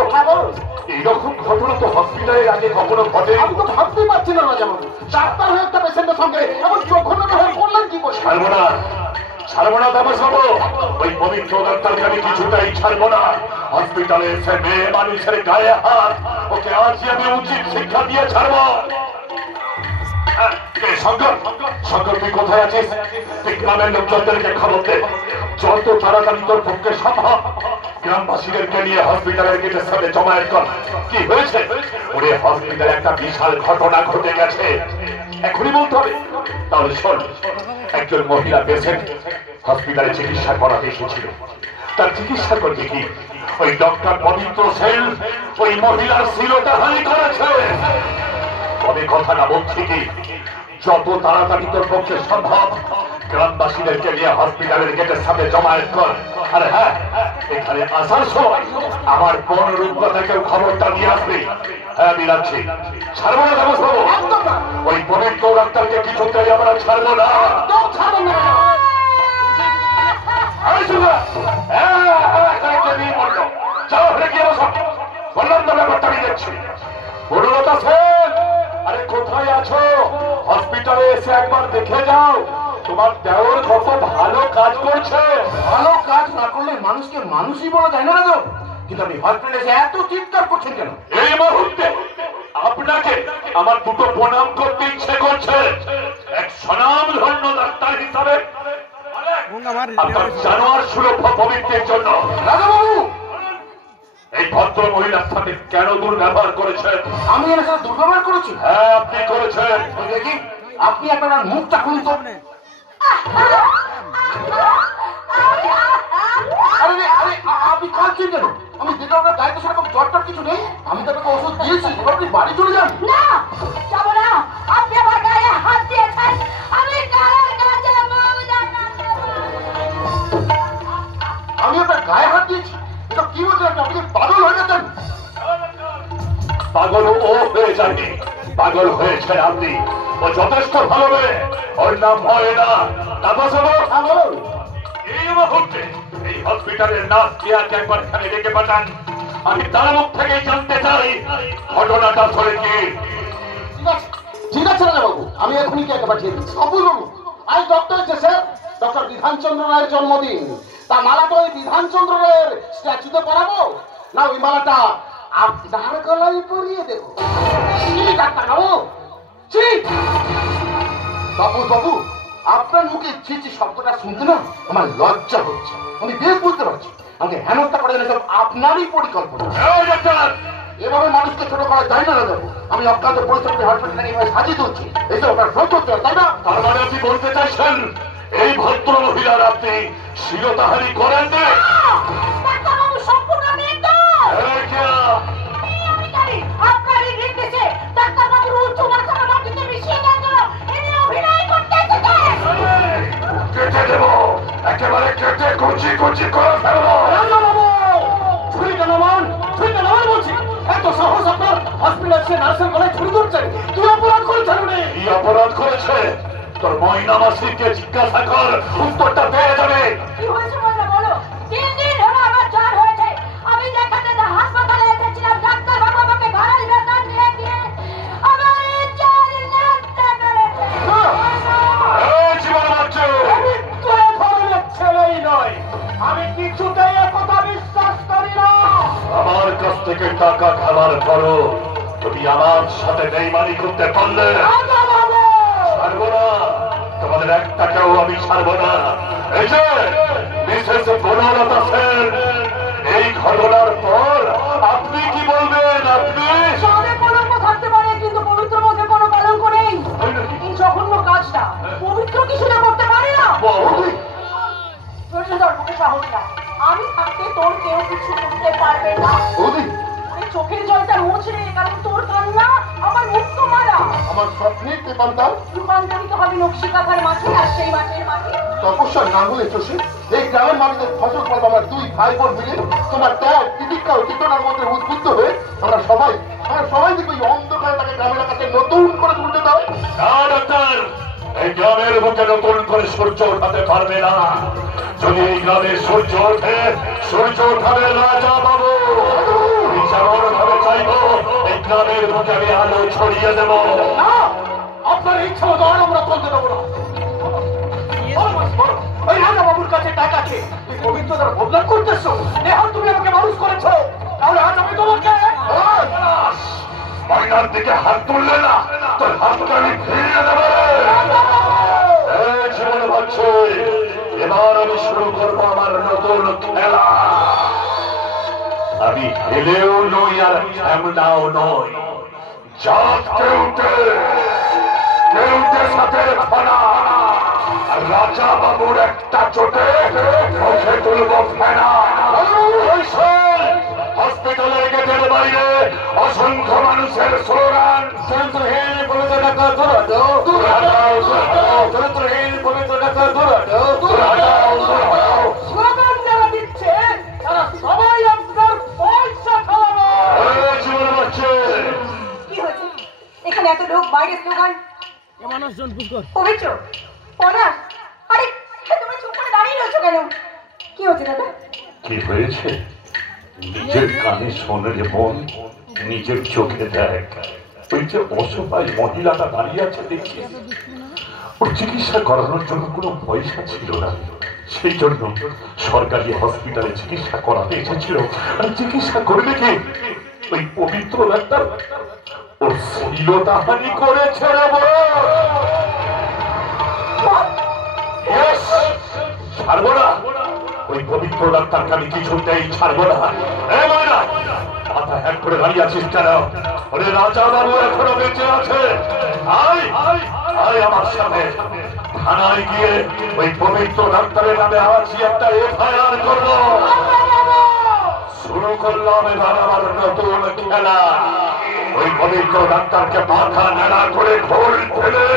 এইরকম ঘটনা তো হসপিটালের আগে কখনো ঘটে? আমি তো ভাবতেই পারছি না যেমন ডাক্তার হয়ে একটা পেশেন্টের সঙ্গে এমন জঘন্য ব্যবহার করলেন কি করে? ছাড়বো না তাপস বাবু, ওই পবিত্র ডাক্তারকে আমি কিছুটাই ছাড়বো না। হসপিটালে এসে মেয়ে মানুষের গায়ে হাত, ওকে আজই আমি উচিত শিক্ষা দিয়ে ছাড়বো। শঙ্কর, তুই কোথায় আছিস? তুই গ্রামের লোকজনদেরকে খবর দে, যত তাড়াতাড়ি তোর পক্ষে সম্ভব গ্রামবাসীদেরকে নিয়ে হসপিটালের গেটের সামনে জমায়েত কর। কি হয়েছে? ওরে হসপিটালে একটা বিশাল ঘটনা ঘটে গেছে, এখনই বলতে হবে। তাহলে শোন, একজন মহিলা পেশেন্ট হসপিটালে চিকিৎসা করাতে এসেছিল। তার চিকিৎসা করতে কি ওই ডক্টর পবিত্র সেন ওই মহিলার শিরোটা হানি করেছে। তবে কথাটা বলছি কি, যত তাড়াতাড়ি তোর পক্ষে সম্ভব গ্রামবাসীদেরকে নিয়ে হসপিটালের গেটের সামনে জমায়েত কর। আরে হ্যাঁ, এখানে আসার সময় আমার কোন রূপকথাকেও খবরটা নিয়ে আসবি। হ্যাঁ আমি রাখছি। ছাড়বো না তাপস বাবু, ওই পবিত্র ডাক্তারকে কিছুতেই আমরা ছাড়বো না। বললাম তো ব্যাপারটা আমি দেখছি। বনলতা সেন, আরে কোথায় আছো? হসপিটালে এসে একবার দেখে যাও। তোমার দেওর কত ভালো কাজ করছে। ভালো কাজ না করলে মানুষকে মানুষই বলা যায় না তো। কিন্তু আপনি হসপিটালে এসে এত চিৎকার করছেন কেন? এই মুহূর্তে আপনাকে আমার দুটো প্রণাম করতে ইচ্ছে করছে, এক স্বনামধন্য ডাক্তার হিসাবে, আপনার জানোয়ার সুরক্ষা পবিত্রের জন্য। রাজাবাবু, এই ভদ্র মহিলার সাথে কেন দুর্ব্যবহার করেছেন? আমি এর সাথে দুর্ব্যবহার করেছি? হ্যাঁ, আপনি করেছেন। ওই দেখি, আপনি আপনার মুখটা খুলুন তো। আরে রে, আরে আপনি কাঁদছেন কেন? আমি যেটা আপনার গায়ে তো সেরকম জ্বরটার কিছু নেই। আমি তো আপনাকে ওষুধ দিয়েছি, এবার আপনি বাড়ি চলে যান। না, যাবো না। আপনি আমার গায়ে হাত দিয়েছেন। আমি কারোর কাছে মুখ দেখাতে পারবো না। আমি আপনার গায়ে হাত দিয়েছি? এটা কি বলছেন আপনি? আপনি কি পাগল হয়ে গেছেন? পাগল ও হয়ে যায়নি, পাগল হয়েছে আপনি। ও যথেষ্ট ভালো মেয়ে, ওর নাম হয় না। তারপর হ্যাঁ, বলুন। এই মুহূর্তে এই হসপিটালের নার্স কেয়ারকে একবার এখানে ডেকে পাঠান। আমি তার মুখ থেকেই জানতে চাই ঘটনাটা আসলে কি। ঠিক আছে, ঠিক আছে রাজাবাবু, আমি এখনই কে পাঠিয়ে দিচ্ছি। অবুল বাবু, আজ ডক্টর এসেছে স্যার। ডক্টর বিধানচন্দ্র রায়ের জন্মদিন, তা মালাটা ওই বিধানচন্দ্র রায়ের স্ট্যাচুতে পরাবো, না ওই মালাটা আপনার গলায় পরিয়ে দেবো? ডাক্তার বাবু, বাবু বাবু, আপনার মুখে চিচি শব্দটা শুনতে না আমার লজ্জা হচ্ছে। আমি বেশ বুঝতে পারছি আমাকে হেনস্থা করে এনে সব আপনারই পরিকল্পনা। এই ডাক্তার, এভাবে মানুষকে ছোট করা যায় না দাদা। আমি অজ্ঞাত পরিস্থিতি হসপিটালে এভাবে সাজিয়ে তুলছি, এইসব আপনার সহ্য হচ্ছে না, তাই না? তার মানে আপনি বলতে চাইছেন এই ভদ্র মহিলার আপনি শিরোধারী করেন না? ডাক্তারবাবু সম্পূর্ণ নির্দোষ। এই কে? আমি জানি আপনারই নির্দেশে ডাক্তারবাবুর উচ্চ মাথাটা মাটিতে মিশিয়ে দেওয়ার জন্য ইনি অভিনয় করতে এসেছেন। কেটে দেবো, একেবারে কেটে কুচি কুচি করে ফেলবো। রাজাবাবু, ছুরিটা নামান, ছুরিটা নামান বলছি। এত সাহস আপনার? হসপিটাল সে নার্সের গলায় ছুরি ধরছেন? কি অপরাধ করেছেন উনি? কি অপরাধ করেছে? তোর ময়না মাসিকে জিজ্ঞাসা কর, উত্তরটা পেয়ে যাবে। কি হয়েছে বললো বলো। 3 দিন হলো আমার জ্বর হয়েছে। আমি দেখাতে হাসপাতালে এসেছিলাম। ডাক্তারবাবু আমাকে ভাড়ার বেতন দিয়ে দিয়ে আমার 4 লাখ টাকা রেখে। এই জীবন বাচ্চা, আমি তো এ ধরনের ছেলেই নয়। আমি কিছুতেই এ কথা বিশ্বাস করি না। আমার কাছ থেকে টাকা খাবার পরও তুমি আমার সাথে বেইমানি করতে পারলে রাজাবাবু, ছাড়বো না, তোমাদের একটাকেও আমি ছাড়বো না। এই যে মিসেস বনলতা সেন, এই ঘটনার পর আপনি কি বলবেন? আপনি সবে কলঙ্ক থাকতে পারে, কিন্তু পবিত্র মধ্যে কোনো কলঙ্ক নেই। এই জঘন্য কাজটা পবিত্র কিছু না করতে পারে না। তোর মুখে সাহস না। আমি থাকতে তোর কেউ কিছু করতে পারবে না। বৌদি, ওই চোখের জলটা মুছড়ে, কারণ তোর কান্না আমার মুক্ত মারা। আমার স্বপ্নের পেপান্তার রূপান্তরিত হবে নকশি কাঁথার মাঠে, আর সেই মাঠের মাঠে তপস্যার নাম হলে চষে এই গ্রামের মানুষের ফসল ফল আমার 2 ভাই বোন মিলে তোমার ত্যাগ তিতিক্ষা ও চেতনার মধ্যে উদ্বুদ্ধ হয়ে আমরা সবাই দেখবো এই অন্ধকারটাকে গ্রামের কাছে নতুন করে তুলতে দাও। ডাক্তার, এই গ্রামের বুকে নতুন করে সূর্য ওঠাতে পারবে না। যদি এই গ্রামে সূর্য ওঠে, সূর্য ওঠাবে রাজা বাবু। আমি যেমন ভাবে চাইবো এই গ্রামের বুকে আমি আলো ছড়িয়ে দেব। না, আপনার ইচ্ছা মতো আর আমরা চলতে দেবো না। ওই রাজাবাবুর কাছে টাকা চেয়ে তুই পবিত্রতার বদলাম করতেছ? এখন তুমি আমাকে মানুষ করেছো, তাহলে আজ আমি তোমাকে ময়নার দিকে হাত তুললে না, তোর হাতটা আমি ফিরিয়ে দেবো। এই জীবন বাচ্চা, এবার আমি শুরু করবো আমার নতুন খেলা। আমি হেলেও নই আর ঝামলাও নই। জাত কেউটে, কেউটে সাথে ফেলা। আর রাজা বাবুর একটা চোটে মুখে তুলবো ফেনা। হসপিটালের গেটের বাইরে অসংখ্য মানুষের স্লোগান, চরিত্রহীন পবিত্র ডাক্তার দূর হটো, দূর হটাও, দূর হটাও, চরিত্রহীন পবিত্র ডাক্তার দূর হটো, দূর হটাও, দূর হটাও। স্লোগান যারা দিচ্ছে তারা সবাই আপনার পয়সা খাওয়াবে। এই জীবন বাচ্চা, কি হয়েছে? এখানে এত লোক, বাইরে স্লোগান, মানুষজন পুষ্কর পবিত্র পলাশ। আরে তুমি চুপ করে দাঁড়িয়ে রয়েছো কেন? কি হচ্ছে দাদা? কি হয়েছে? নিজের কানে শোনে রে বোন, নিজের চোখে দেখ। ওই যে অসহায় মহিলাটা দাঁড়িয়ে আছে দেখছিস, ওর চিকিৎসা করানোর জন্য কোনো পয়সা ছিল না, সেই জন্য সরকারি হসপিটালে চিকিৎসা করাতে এসেছিল। আর চিকিৎসা করবে কি ওই পবিত্র ডাক্তার, ওর শ্লীলতাহানি করেছে রে বল। ছাড়বো না, ওই পবিত্র ডাক্তারকে আমি কিছুতেই ছাড়বো না। মাথা হ্যাক করে দাঁড়িয়ে আছিস কেন? ওরে রাজা বাবু এখনো বেঁচে আছে। আয় আয় আমার সাথে থানায় গিয়ে ওই পবিত্র ডাক্তারের নামে আছি একটা এফআইআর করবো। শুরু করলাম এবার আমার নতুন খেলা। ওই পবিত্র ডাক্তারকে মাথা নেড়া করে ঘোল ফেলে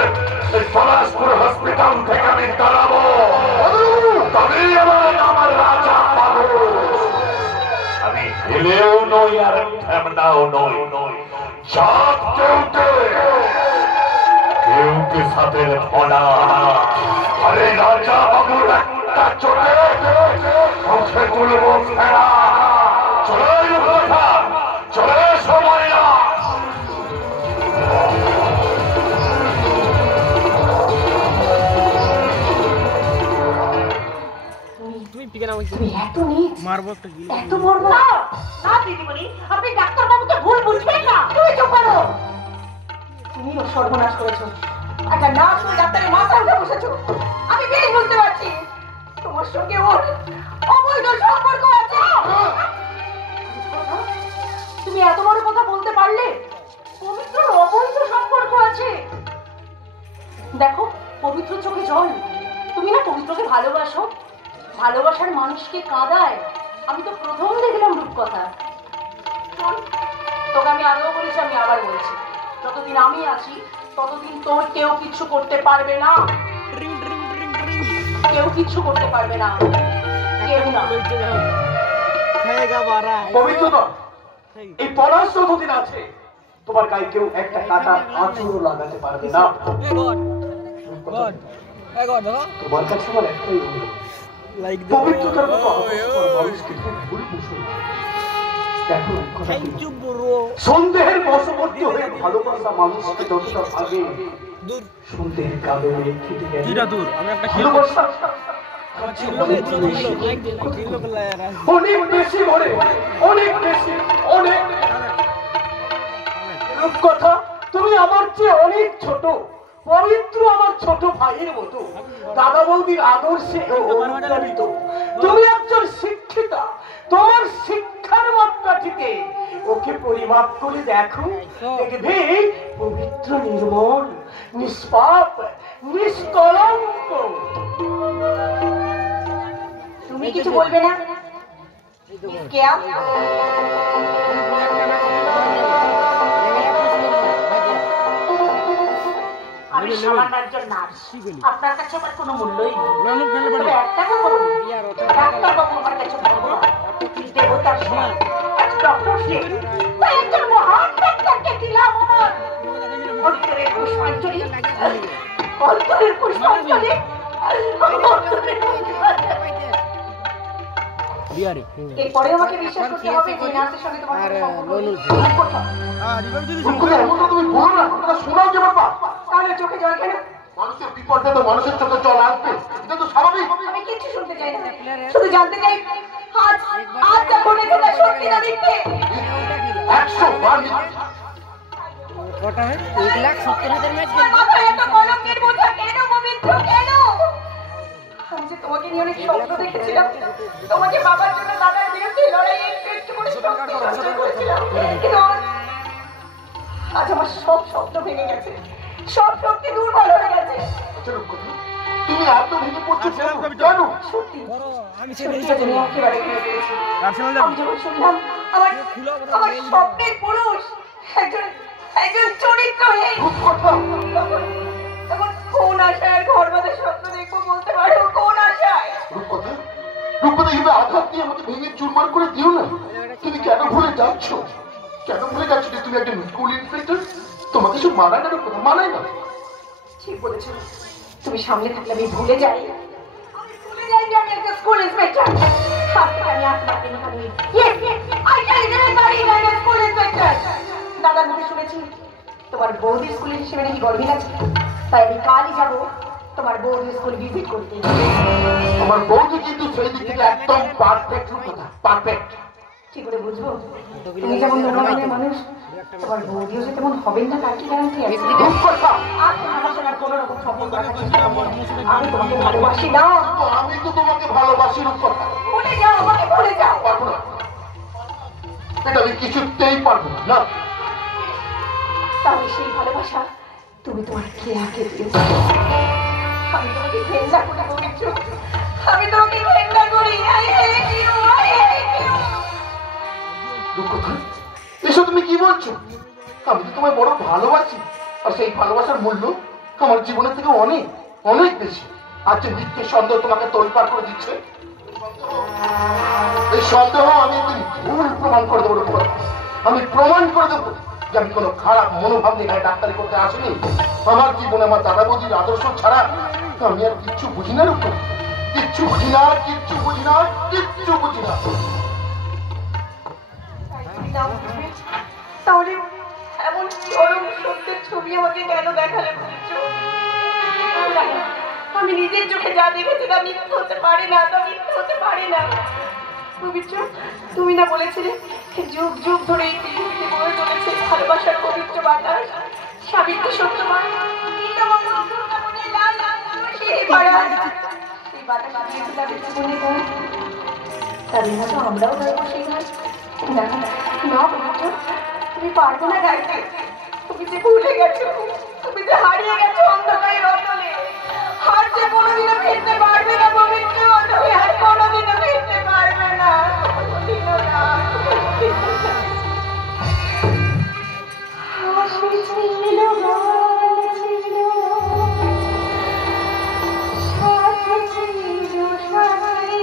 এই পলাশপুর হসপিটাল থেকে আমি দাঁড়াবো, তবেই আমার রাজা পাবো। আমি হেলেও নই আর ঠেমনাও নই, কেউকে সাথে ফোনা। আরে রাজা বাবুর একটা চলে মুখে তুলবো ফেরা। চলে কথা চলে সময় না। তুমি এত নীচ, মারবো একটা গিল। এত বড় না না দিদিমণি, আপনি ডাক্তারবাবুকে ভুল বুঝবেন না। তুমি চুপ করো। তুমিও সর্বনাশ করেছো, একটা নার্স ওই ডাক্তারের মাথায় উঠে বসেছো। আমি বেশ বুঝতে পারছি তোমার সঙ্গে ওর অবৈধ সম্পর্ক আছে। তুমি এত বড় কথা বলতে পারলে? পবিত্রর অবৈধ সম্পর্ক আছে? দেখো পবিত্র চোখে জল। তুমি না পবিত্রকে ভালোবাসো, ভালোবাসার মানুষকে কাঁদায়। আমি তো প্রথম দেখলাম রূপকথা। তোকে আমি আগেও বলেছি, আমি আবার বলছি, যতদিন আমি আছি ততদিন তোর কেউ কিছু করতে পারবে না। কেউ কিছু করতে পারবে না, কেউ না। পবিত্রতা এই পলাশ যতদিন আছে তোমার গায়ে কেউ একটা কাটা আঁচড়ও লাগাতে পারবে না। তোমার কাছে আমার একটাই অনুরোধ, পবিত্রতার মতো অবস্থার মানুষকে খুব ভুল বুঝো। দেখো সন্দেহের বশবর্তী হয়ে ভালোবাসা মানুষকে যতটা ভাগে, সন্দেহের কারণে কেটে গেছে ভালোবাসা অনেক বেশি বলে, অনেক বেশি, অনেক। রূপকথা তুমি আমার চেয়ে অনেক ছোট, পবিত্র আমার ছোট ভাইয়ের মতো, দাদা বৌদির আদর্শে অনুপ্রাণিত। তুমি একজন শিক্ষিতা, তোমার শিক্ষার মাপকাঠিতে ওকে পরিমাপ করে দেখো, দেখবে পবিত্র, নির্মল, নিষ্পাপ, নিষ্কলঙ্ক। তুমি কিছু বলবে না? কেয়া আমি সামান্য একজন নার্স, আপনার কাছে আমার কোনো মূল্যই নেই। তবে একটা কথা বলি, ডাক্তারবাবু আমার কাছে ভগবান, দেবতার সমান, ডক্টর সে তাই একজন মহান ডাক্তারকে দিলাম আমার অন্তরের পুষ্পাঞ্জলি, অন্তরের পুষ্পাঞ্জলি, অন্তরের পুষ্পাঞ্জলি। এরপরে আমাকে বিশ্বাস করতে হবে যে নার্সের সঙ্গে তোমার তুমি বলো না, কথাটা শোনাও যে বাবা। তাহলে চোখে জল কেন? মানুষের বিপদে তো মানুষের চোখে জল আসবে, এটা তো স্বাভাবিক। আমি কিছু শুনতে চাই না, শুধু জানতে চাই আজ আজ যা ঘটেছে তা সত্যি না মিথ্যে? 100 বার মাথায় এত কলঙ্কের বোঝা কেন পবিত্র, কেন? আমি যে তোমাকে নিয়ে অনেক স্বপ্ন দেখেছিলাম, তোমাকে বাবার জন্য দাদার বিরুদ্ধে লড়াই একটু একটু করে শক্তি সঞ্চয় করেছিলাম, কিন্তু আজ আমার সব স্বপ্ন ভেঙে গেছে, সব শক্তি দুর্বল হয়ে গেছে। তুমি এত ভেঙে পড়ছো কেন? সত্যি সত্যি আজ আমি একেবারে ভেঙে পড়েছি। আমি যখন শুনলাম আমার আমার স্বপ্নের পুরুষ একজন চরিত্রহীন, তখন কোন আশায় ঘর বাঁধা স্বপ্ন দেখবো বলতে পারো? কোন আশায়? রূপকথা, রূপকথা হিসেবে আঘাত দিয়ে আমাকে ভেঙে চুরমার করে দিও না। তুমি কেন ভুলে যাচ্ছ? কেন ভুলে যাচ্ছ যে তুমি একজন স্কুল ইন্সপেক্টর? তোমাকে সব মানায় না রূপকথা, মানায় না। ঠিক বলেছো, তুমি সামনে থাকলে আমি ভুলে যাই, ভুলে যাই যে আমি একটা স্কুল ইন্সপেক্টর। আমি আসবার জন্য স্কুল ইন্সপেক্টর। দাদার মুখে শুনেছি তোমার বৌদির স্কুলের হিসেবে নাকি গর্বিল আছে, তাই আমি কালই যাবো তোমার বৌদি স্কুল ভিজিট করতে। আমার বৌদি কিন্তু সেই দিক থেকে একদম পারফেক্ট কথা, পারফেক্ট। কি করে বুঝবো? তুমি যেমন ধর্মের মানুষ, তোমার বৌদিও যে তেমন হবেন না তার কি গ্যারান্টি আছে? আর আমার সঙ্গে আর কোনো রকম সম্পর্ক রাখার চেষ্টা করবো না। আমি তোমাকে ভালোবাসি না। আমি তো তোমাকে ভালোবাসি রূপকথা। ভুলে যাও, আমাকে ভুলে যাও। পারবো না, এটা আমি কিছুতেই পারবো না। তাহলে সেই ভালোবাসা তুমি তোমার কেয়াকে দিয়েছো। আমি তোমাকে ঘেন্না করে বলেছো, আমি তোমাকে ঘেন্না করি। I hate you, I hate you. রূপকথা, এসব তুমি কি বলছো? আমি তো তোমায় বড় ভালোবাসি, আর সেই ভালোবাসার মূল্য আমার জীবনের থেকে অনেক অনেক বেশি। আর যে মিথ্যে সন্দেহ তোমাকে তোলপাড় করে দিচ্ছে, এই সন্দেহ আমি একদিন ভুল প্রমাণ করে দেবো রূপকথা। আমি প্রমাণ করে দেবো যে আমি কোনো খারাপ মনোভাব নিয়ে এখানে ডাক্তারি করতে আসিনি। আমার জীবনে আমার দাদা বৌদির আদর্শ ছাড়া আমি আর কিচ্ছু বুঝি না রূপকথা। কিচ্ছু বুঝি না, কিচ্ছু বুঝি না, কিচ্ছু বুঝি না। তাহলে এমন চরম সত্যের ছবি আমাকে কেন দেখালে বলছো? আমি নিজের চোখে যা দেখেছি তা মিথ্যে হতে পারে না, তা মিথ্যে হতে পারে না। পবিত্র, তুমি না বলেছিলে যুগ যুগ ধরে এই পৃথিবীতে বয়ে চলেছে ভালোবাসার পবিত্র বাতাস, সাবিত্রী সত্যবান, সেই বাতাস দিয়েছিলাম জীবনে গান। তাদের মতো আমরাও গাইবো সেই গান। না না পবিত্র, তুমি পারবো না গাইতে। তুমি যে ভুলে গেছো, তুমি যে হারিয়ে গেছো অন্ধকারের অতলে। আর যে কোনোদিনও ফিরতে পারবে না পবিত্র, তুমি আর কোনোদিনও ফিরতে পারবে না। কোনোদিনও না। হাসি ছিল, গান ছিল, সাথে ছিল সাথী।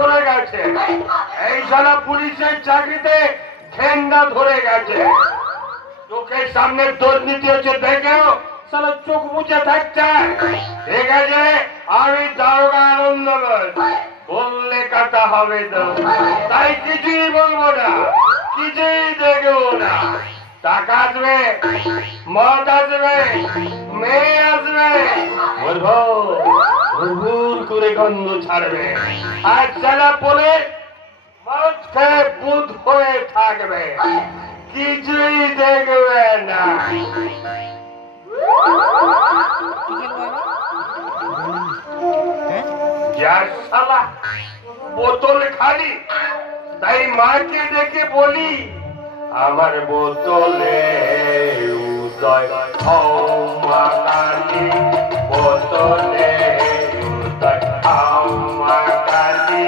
ধরে গেছে, এই সারা পুলিশের চাকরিতে ঠেঙ্গা ধরে গেছে। চোখের সামনে দুর্নীতি হচ্ছে দেখেও সারা চোখ মুছে থাকছে। ঠিক আছে, আমি দারোগা আনন্দ বললে কাটা হবে তো, তাই কিছুই বলবো না, কিছুই দেখবো না। টাকা আসবে মদ আসবে, মেয়ে আসবে, ভুর করে গন্ধ ছাড়বে, আর ছেলে পরে মদ খেয়ে বুধ হয়ে থাকবে, কিছুই দেখবে না। যার শালা বোতল খালি, তাই মাকে দেখে বলি আমার বোতলে উদয় হও মা কালী, বোতলে উদয় হও মা কালী,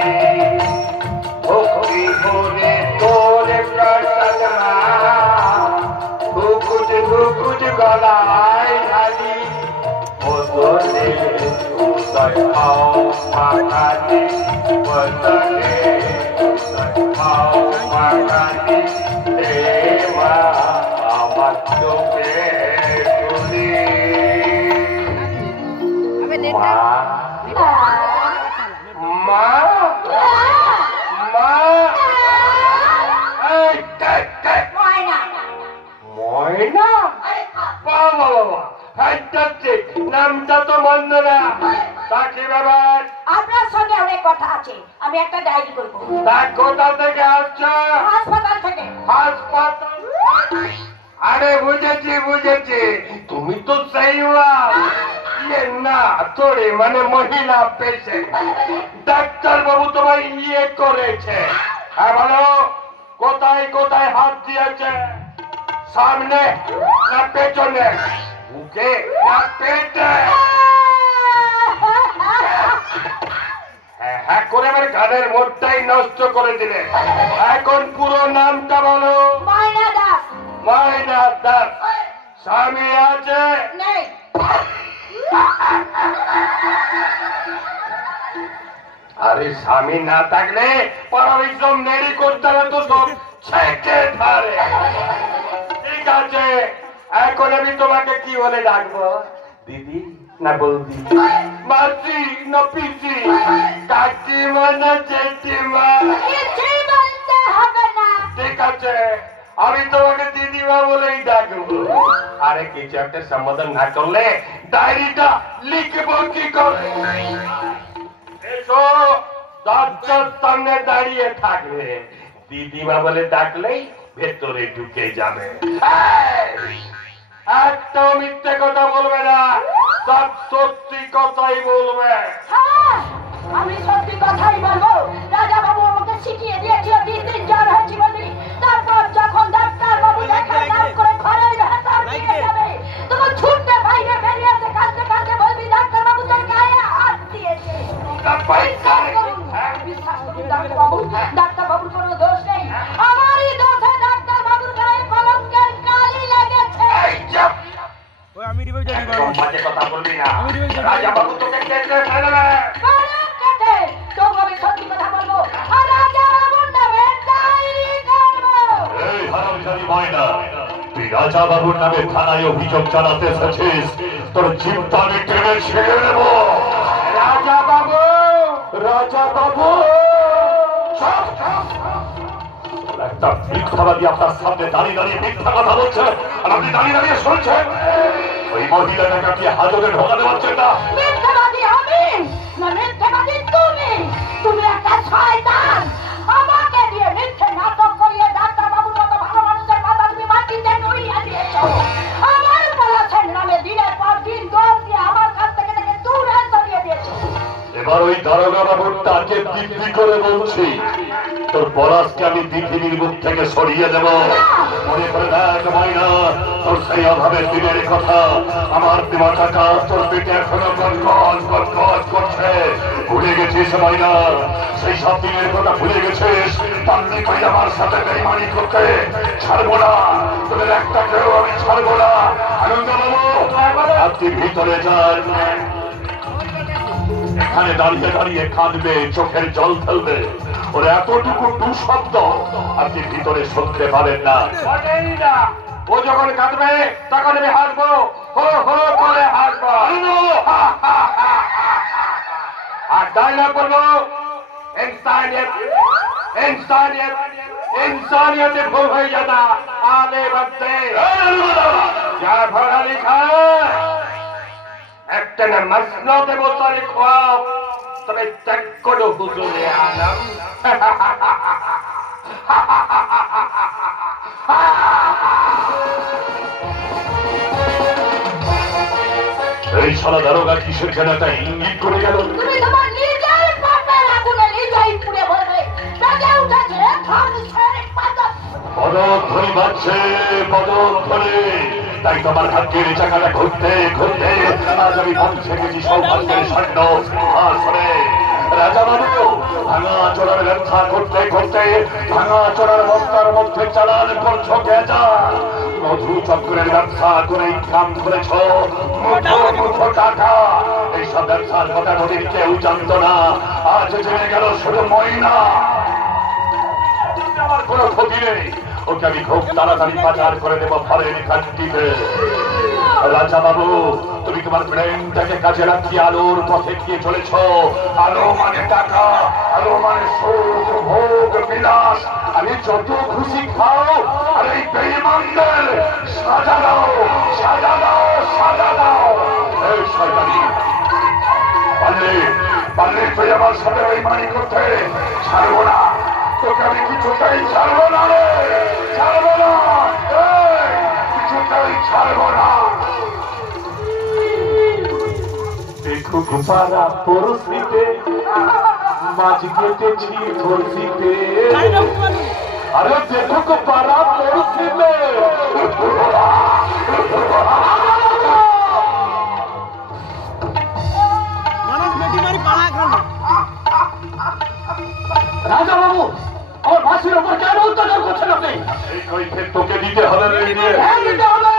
ভক্তি ভরে তোর প্রসাদ ভুকুজ ভুকুজ গলায় ঢালি, বোতলে উদয় হও মা কালী, বোতলে উদয় হও মা কালী, রে মা আমার চোখে তুলি। মা মা মা এই ময়না ময়না, বাবা বাবা হাইটাচ্ছে, নামটা তো মন্দ না। তাকে ব্যাপার, আপনার সঙ্গে অনেক কথা আছে, আমি একটা ডায়েরি করবো। তা কোথা থেকে আসছো? হাসপাতাল থেকে। হাসপাতাল? আরে বুঝেছি বুঝেছি, তুমি তো সেই না তোরে মানে মহিলা পেশেন্ট। ডাক্তার বাবু তোমায় ইয়ে করেছে। হ্যাঁ বলো, কোথায় কোথায় হাত দিয়েছে? সামনে না পেছনে? বুকে না পেটে? হ্যাঁ করে আমার গানের মোড়টাই নষ্ট করে দিলে। এখন পুরো নামটা বলো। ময়না দাস। ময়না দাস। স্বামী আছে? নেই। আরে স্বামী না থাকলে পরিশ্রম নেড়ি করতে হবে তো সব ছেঁকে ধারে। ঠিক আছে, এখন আমি তোমাকে কি বলে ডাকবো? দিদি না বৌদি? মাসি না পিসি? কাকিমা না জেঠিমা? কিছুই বলতে হবে না। ঠিক আছে, আমি তোমাকে দিদিমা বলেই ডাকবো। আরে কিছু একটা সমাধান না করলে ডায়েরিটা লিখবো কি করে? এসো, দরজার সামনে দাঁড়িয়ে থাকবে, দিদিমা বলে ডাকলেই ভেতরে ঢুকে যাবে। একটা মিথ্যে কথা বলবে না, সব সত্যি কথাই বলবে। হ্যাঁ, আমি সত্যি কথাই বলবো। রাজা বাবু আমাকে শিখিয়ে দিয়েছিল 3 দিন জ্বর হয়েছিল বলি। তারপর যখন ডাক্তার বাবু দেখা নাম করে ঘরের ভেতর নিয়ে যাবে, তখন ছুটতে বাইরে বেরিয়ে এসে কাঁদতে কাঁদতে বলবি ডাক্তার বাবু তোর গায়ে হাত দিয়েছে। বিশ্বাস করুন ডাক্তার বাবু, ডাক্তার বাবুর কোনো দোষ নেই, আমারই দোষে ডাক্তার বাবুর গায়ে কলঙ্কের কালি লেগেছে। কথা বলবি না, রাজা বাবু তোকে কেটে ফেলবে। কেটে তবু আমি সত্যি কথা বলবো, আর রাজা বাবুর নামে ডায়েরি করবো। এই হারামজাদি ময়না, তুই রাজা বাবুর নামে থানায় অভিযোগ জানাতে এসেছিস, তোর জীবটা আমি টেনে ছেড়ে নেব। রাজা বাবু, রাজা বাবু, একটা মিথ্যাবাদী আপনার সামনে দাঁড়িয়ে দাঁড়িয়ে মিথ্যা কথা বলছে, আর আপনি দাঁড়িয়ে দাঁড়িয়ে শুনছেন। ওই মহিলাটাকে আপনি হাজতে ঢোকাতে পারছেন না। মিথ্যাবাদী আমি না, মিথ্যাবাদী তুমি। তুমি একটা শয়তান। আমাকে দিয়ে মিথ্যে নাটক করিয়ে ডাক্তার বাবুর মতো ভালো মানুষের মাথা তুমি মাটিতে নুইয়ে দিয়েছো। আমার বলেছেন নামে দিনের পর দিন দোষ দিয়ে আমার কাছ থেকে দূরে সরিয়ে দিয়েছো। এবার ওই দারোগা বাবুর তাকে বিক্রি করে বলছি, তোর পলাশকে আমি পৃথিবীর মুখ থেকে সরিয়ে দেব। মনে করে দেখ ময়না, তোর সেই অভাবের দিনের কথা আমার দিমাটা কাজ তোর পেটে এখনো গনগন গনগন করছে। ভুলে গেছিস ময়না? সেই সব দিনের কথা ভুলে গেছিস? তান্ত্রিক কই আমার সাথে বেইমানি করতে ছাড়বো না, তোদের একটাকেও আমি ছাড়বো না। আনন্দ বাবু, আপনি ভিতরে যান। এখানে দাঁড়িয়ে দাঁড়িয়ে কাঁদবে, চোখের জল ফেলবে, ওর এতটুকু টু শব্দ আপনি ভিতরে শুনতে পাবেন না। ও যখন কাঁদবে তখন আমি হাসবো, হো হো করে হাসবো, আর ডায়লগ বলবো, ইনসানিয়ত ইনসানিয়ত ইনসানিয়তে ভুল হয়ে যাতা আলে বদতে। জাফর আলী খান একটা না মসনদে বসারে খাও তবে ত্যাগ করো হুজুরে আলম। এই শালা দারোগা কিসের যেন একটা ইঙ্গিত করে গেল। তুমি তোমার নিজের পাপের আগুনে নিজেই পুড়ে মরবে। রাজা উঠেছে ধ্বংসের পাতা। পদধ্বনি বাজছে, পদধ্বনি। তাই তোমার ভাগ্যের চাকাটা ঘুরতে ঘুরতে আজ আমি পৌঁছে গেছি সৌভাগ্যের স্বর্ণ সিংহাসনে। রাজা বাবু ভাঙা চোরার ব্যবসা করতে করতে ভাঙা চোরার বস্তার মধ্যে চালান করছো গেজা। মধু চক্রের ব্যবসা করে ইনকাম করেছ মুঠো মুঠো টাকা। এইসব ব্যবসার কথা নদীর কেউ জানত না, আজ জেনে গেল শুধু ময়না। আমার কোনো ক্ষতি নেই, ওকে আমি খুব তাড়াতাড়ি পাচার করে দেবো ফরেন কান্ট্রিতে। রাজা বাবু তুমি তোমার ব্রেনটাকে কাজে লাগিয়ে আলোর পথে গিয়ে চলেছ। আলো মানে টাকা, আলো মানে সুখ ভোগ বিলাস। আমি যত খুশি খাও আর এই বেঈমানদের সাজা দাও, সাজা দাও, সাজা দাও। এই সরকারি পারলে পারলে তুই আমার সাথে বেঈমানি করতে ছাড়বো না, তোকে আমি কিছুতেই ছাড়বো না রে, ছাড়বো না, কিছুতেই ছাড়বো না। দেখো গোপারা পরশিতে মাঝ কেটেছি ধরছিতে। আরে দেখো গোপারা পরশিতে। রাজা বাবু আমার মাসির ওপর কেন অত্যাচার করছেন আপনি? এই কৈফিয়ত তোকে দিতে হবে রে। হ্যাঁ দিতে হবে,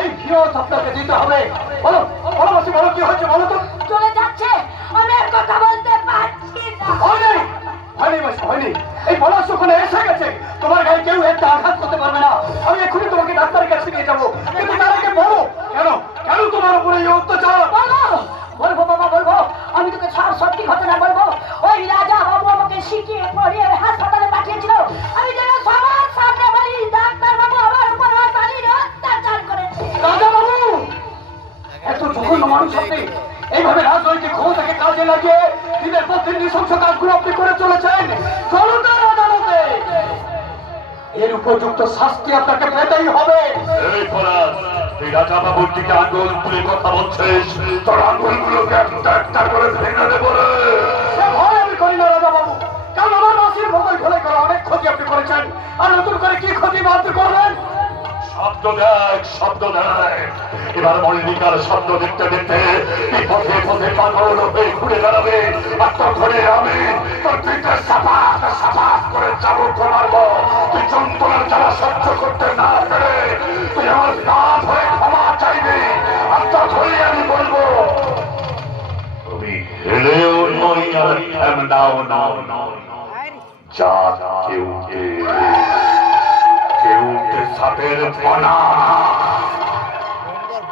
এই ফিরত আপনাকে দিতে হবে। বলো বলো মাসি, বলো কি হয়েছে বলো তো। চলে যাচ্ছে, আমি আর কথা বলতে পারছি না। ভয় নেই, ভয় নেই মাসি, ভয় নেই। এই পলাশ ওখানে এসে গেছে, তোমার গায়ে কেউ একটা আঘাত করতে পারবে না। আমি এক্ষুনি তোমাকে ডাক্তারের কাছে নিয়ে যাবো, কিন্তু তার আগে বলো কেন কেন তোমার উপরে এই অত্যাচার? বলবো বাবা বলবো, আমি তোকে সত্যি ঘটনা বলবো। ওই রাজা বাবু আমাকে শিখিয়ে পড়িয়ে হাসপাতালে পাঠিয়েছিল। আমি যেন সবার সামনে বলি ডাক্তার বাবু আমার উপর অশালীন অত্যাচার করেছে। রাজা বাবু এত জঘন্য মানুষ আপনি, এইভাবে রাজনৈতিক ক্ষমতাকে কাজে লাগিয়ে দিনের পর দিন নৃশংস কাজগুলো আপনি করে চলেছেন। জনতার আদালতে এর উপযুক্ত শাস্তি আপনাকে পেতেই হবে। এই পলাশ, তুই রাজা বাবুর দিকে আঙ্গুল তুলে কথা বলছিস, তোর আঙ্গুলগুলোকে একটা একটা করে ভেঙে দেবো রে। সে ভয় আমি করি না রাজা বাবু, কারণ আমার মাসির মতোই ফেলে করা অনেক ক্ষতি আপনি করেছেন, আর নতুন করে কি ক্ষতি আপনি করবেন? শব্দ দেখ, শব্দ দেখ। এবার মল্লিকার শব্দ দেখতে দেখতে তুই পথে পথে পাগল হয়ে ঘুরে দাঁড়াবে, আর তখনই আমি তোর পিঠে সাপাত সাপাত করে চাবুক মারবো। তুই যন্ত্রণার জ্বালা সহ্য করতে না পেরে তুই আমার নাথ হয়ে ক্ষমা চাইবি, আর তখনই আমি বলবো তুমি হেলেও নই আর ঠ্যামনাও নাও যা কেউকে কেউকে সাপের পানা।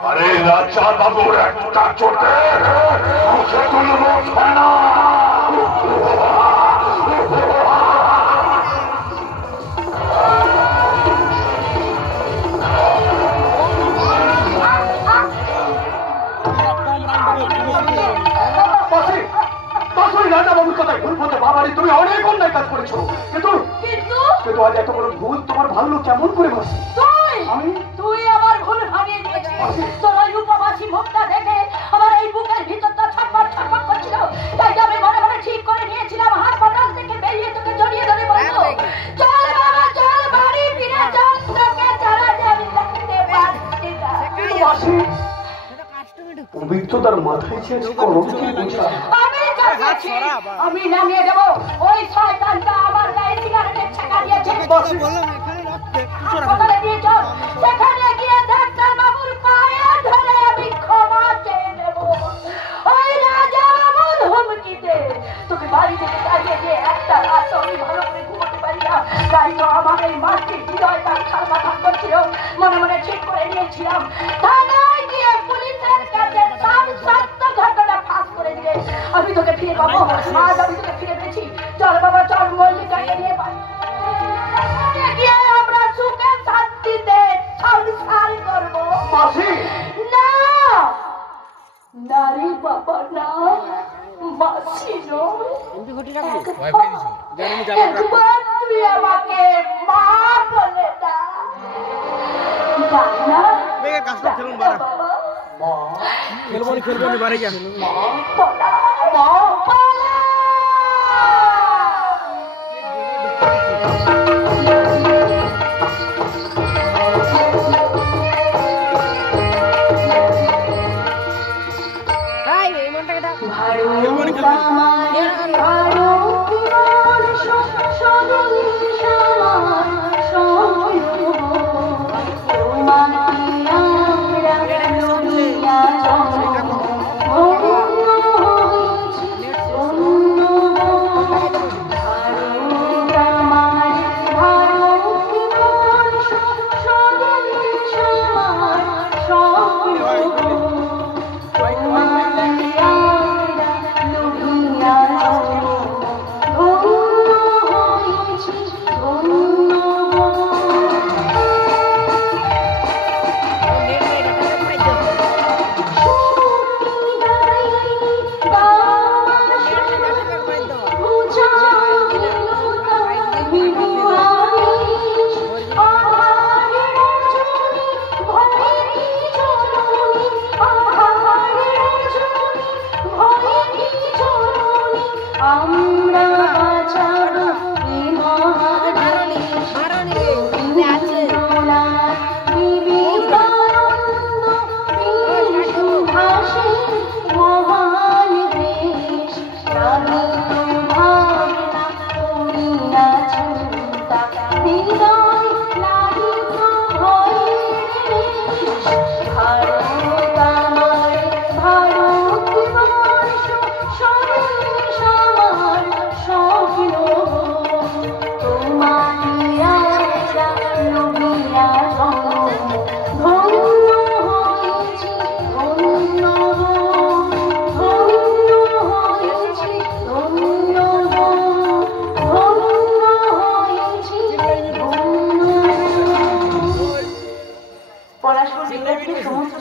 আরে রাজা বাবুর একটা চোটে মুখে তুলবো ফেনা। রাজা বাবুর কথায় ভুল বলতে বাবারি, তুমি অনেক অন্যায় কাজ করেছো, কিন্তু কিন্তু আজ এত বড় ভুল তোমার ভালো কেমন করে বসে? তুই আমার ভুল ভাঙিয়ে দিয়েছিস। তোর ওই উপবাসী মুখটা দেখে আমার এই বুকের ভিতরটা ছটফট ছটফট করছিল। তাই আমি মনে মনে ঠিক করে নিয়েছিলাম হাসপাতাল থেকে বেরিয়ে তোকে জড়িয়ে ধরে বলবো, চল বাবা চল বাড়ি ফিরে চল, তোকে ছাড়া যে আমি থাকতে পারছি না। পবিত্রতার মাথায় চেয়েছে করমকে বোঝা। আমি যাচ্ছি, আমি নামিয়ে দেবো ওই শয়তানটা আমার গায়ে সিগারেটের ছেঁকা দিয়েছে। হাসপাতালে নিয়ে চল, সেখানে গিয়ে ডাক্তার বাবুর পায়ে ধরে আমি ক্ষমা চেয়ে নেব। ওই রাজা বাবুর হুমকিতে তোকে বাড়ি থেকে তাড়িয়ে দিয়ে একটা রাত আমি ভালো করে ঘুমাতে পারি না। তাই তো আমার এই মাতৃ হৃদয়টা খালবাখাল করছিল। মনে মনে ঠিক করে নিয়েছিলাম থানায় গিয়ে পুলিশের কাছে সব সত্য ঘটনা ফাঁস করে দিলে আমি তোকে ফিরে পাবো। আজ আমি তোকে ফিরে পেয়েছি। চল বাবা চল, মল্লিকাকে নিয়ে গিয়ে আমরা সুখে শান্তিতে সংসার করবো। নারী বাবা না, মাসি নয়। এমপি ঘটি রাখবো একবার তুই আমাকে মা বলে ডাক না। কাজটা খেলুন বাড়া বাবা, খেলবো নি বাড়ি যা মা বলা, মা বলা। তাই এই মনটাকে ডাক ভারত আমার ভারত জীবন সদল সমান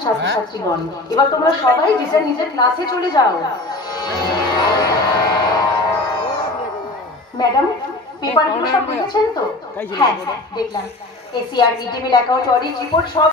ছাত্রছাত্রীগণ, এবার তোমরা সবাই নিজের নিজের ক্লাসে চলে যাও। ম্যাডাম, পেপারগুলো সব দেখেছেন তো? হ্যাঁ, দেখলাম। এসিআর, ইটিমেল অ্যাকাউন্ট, অডিট রিপোর্ট সব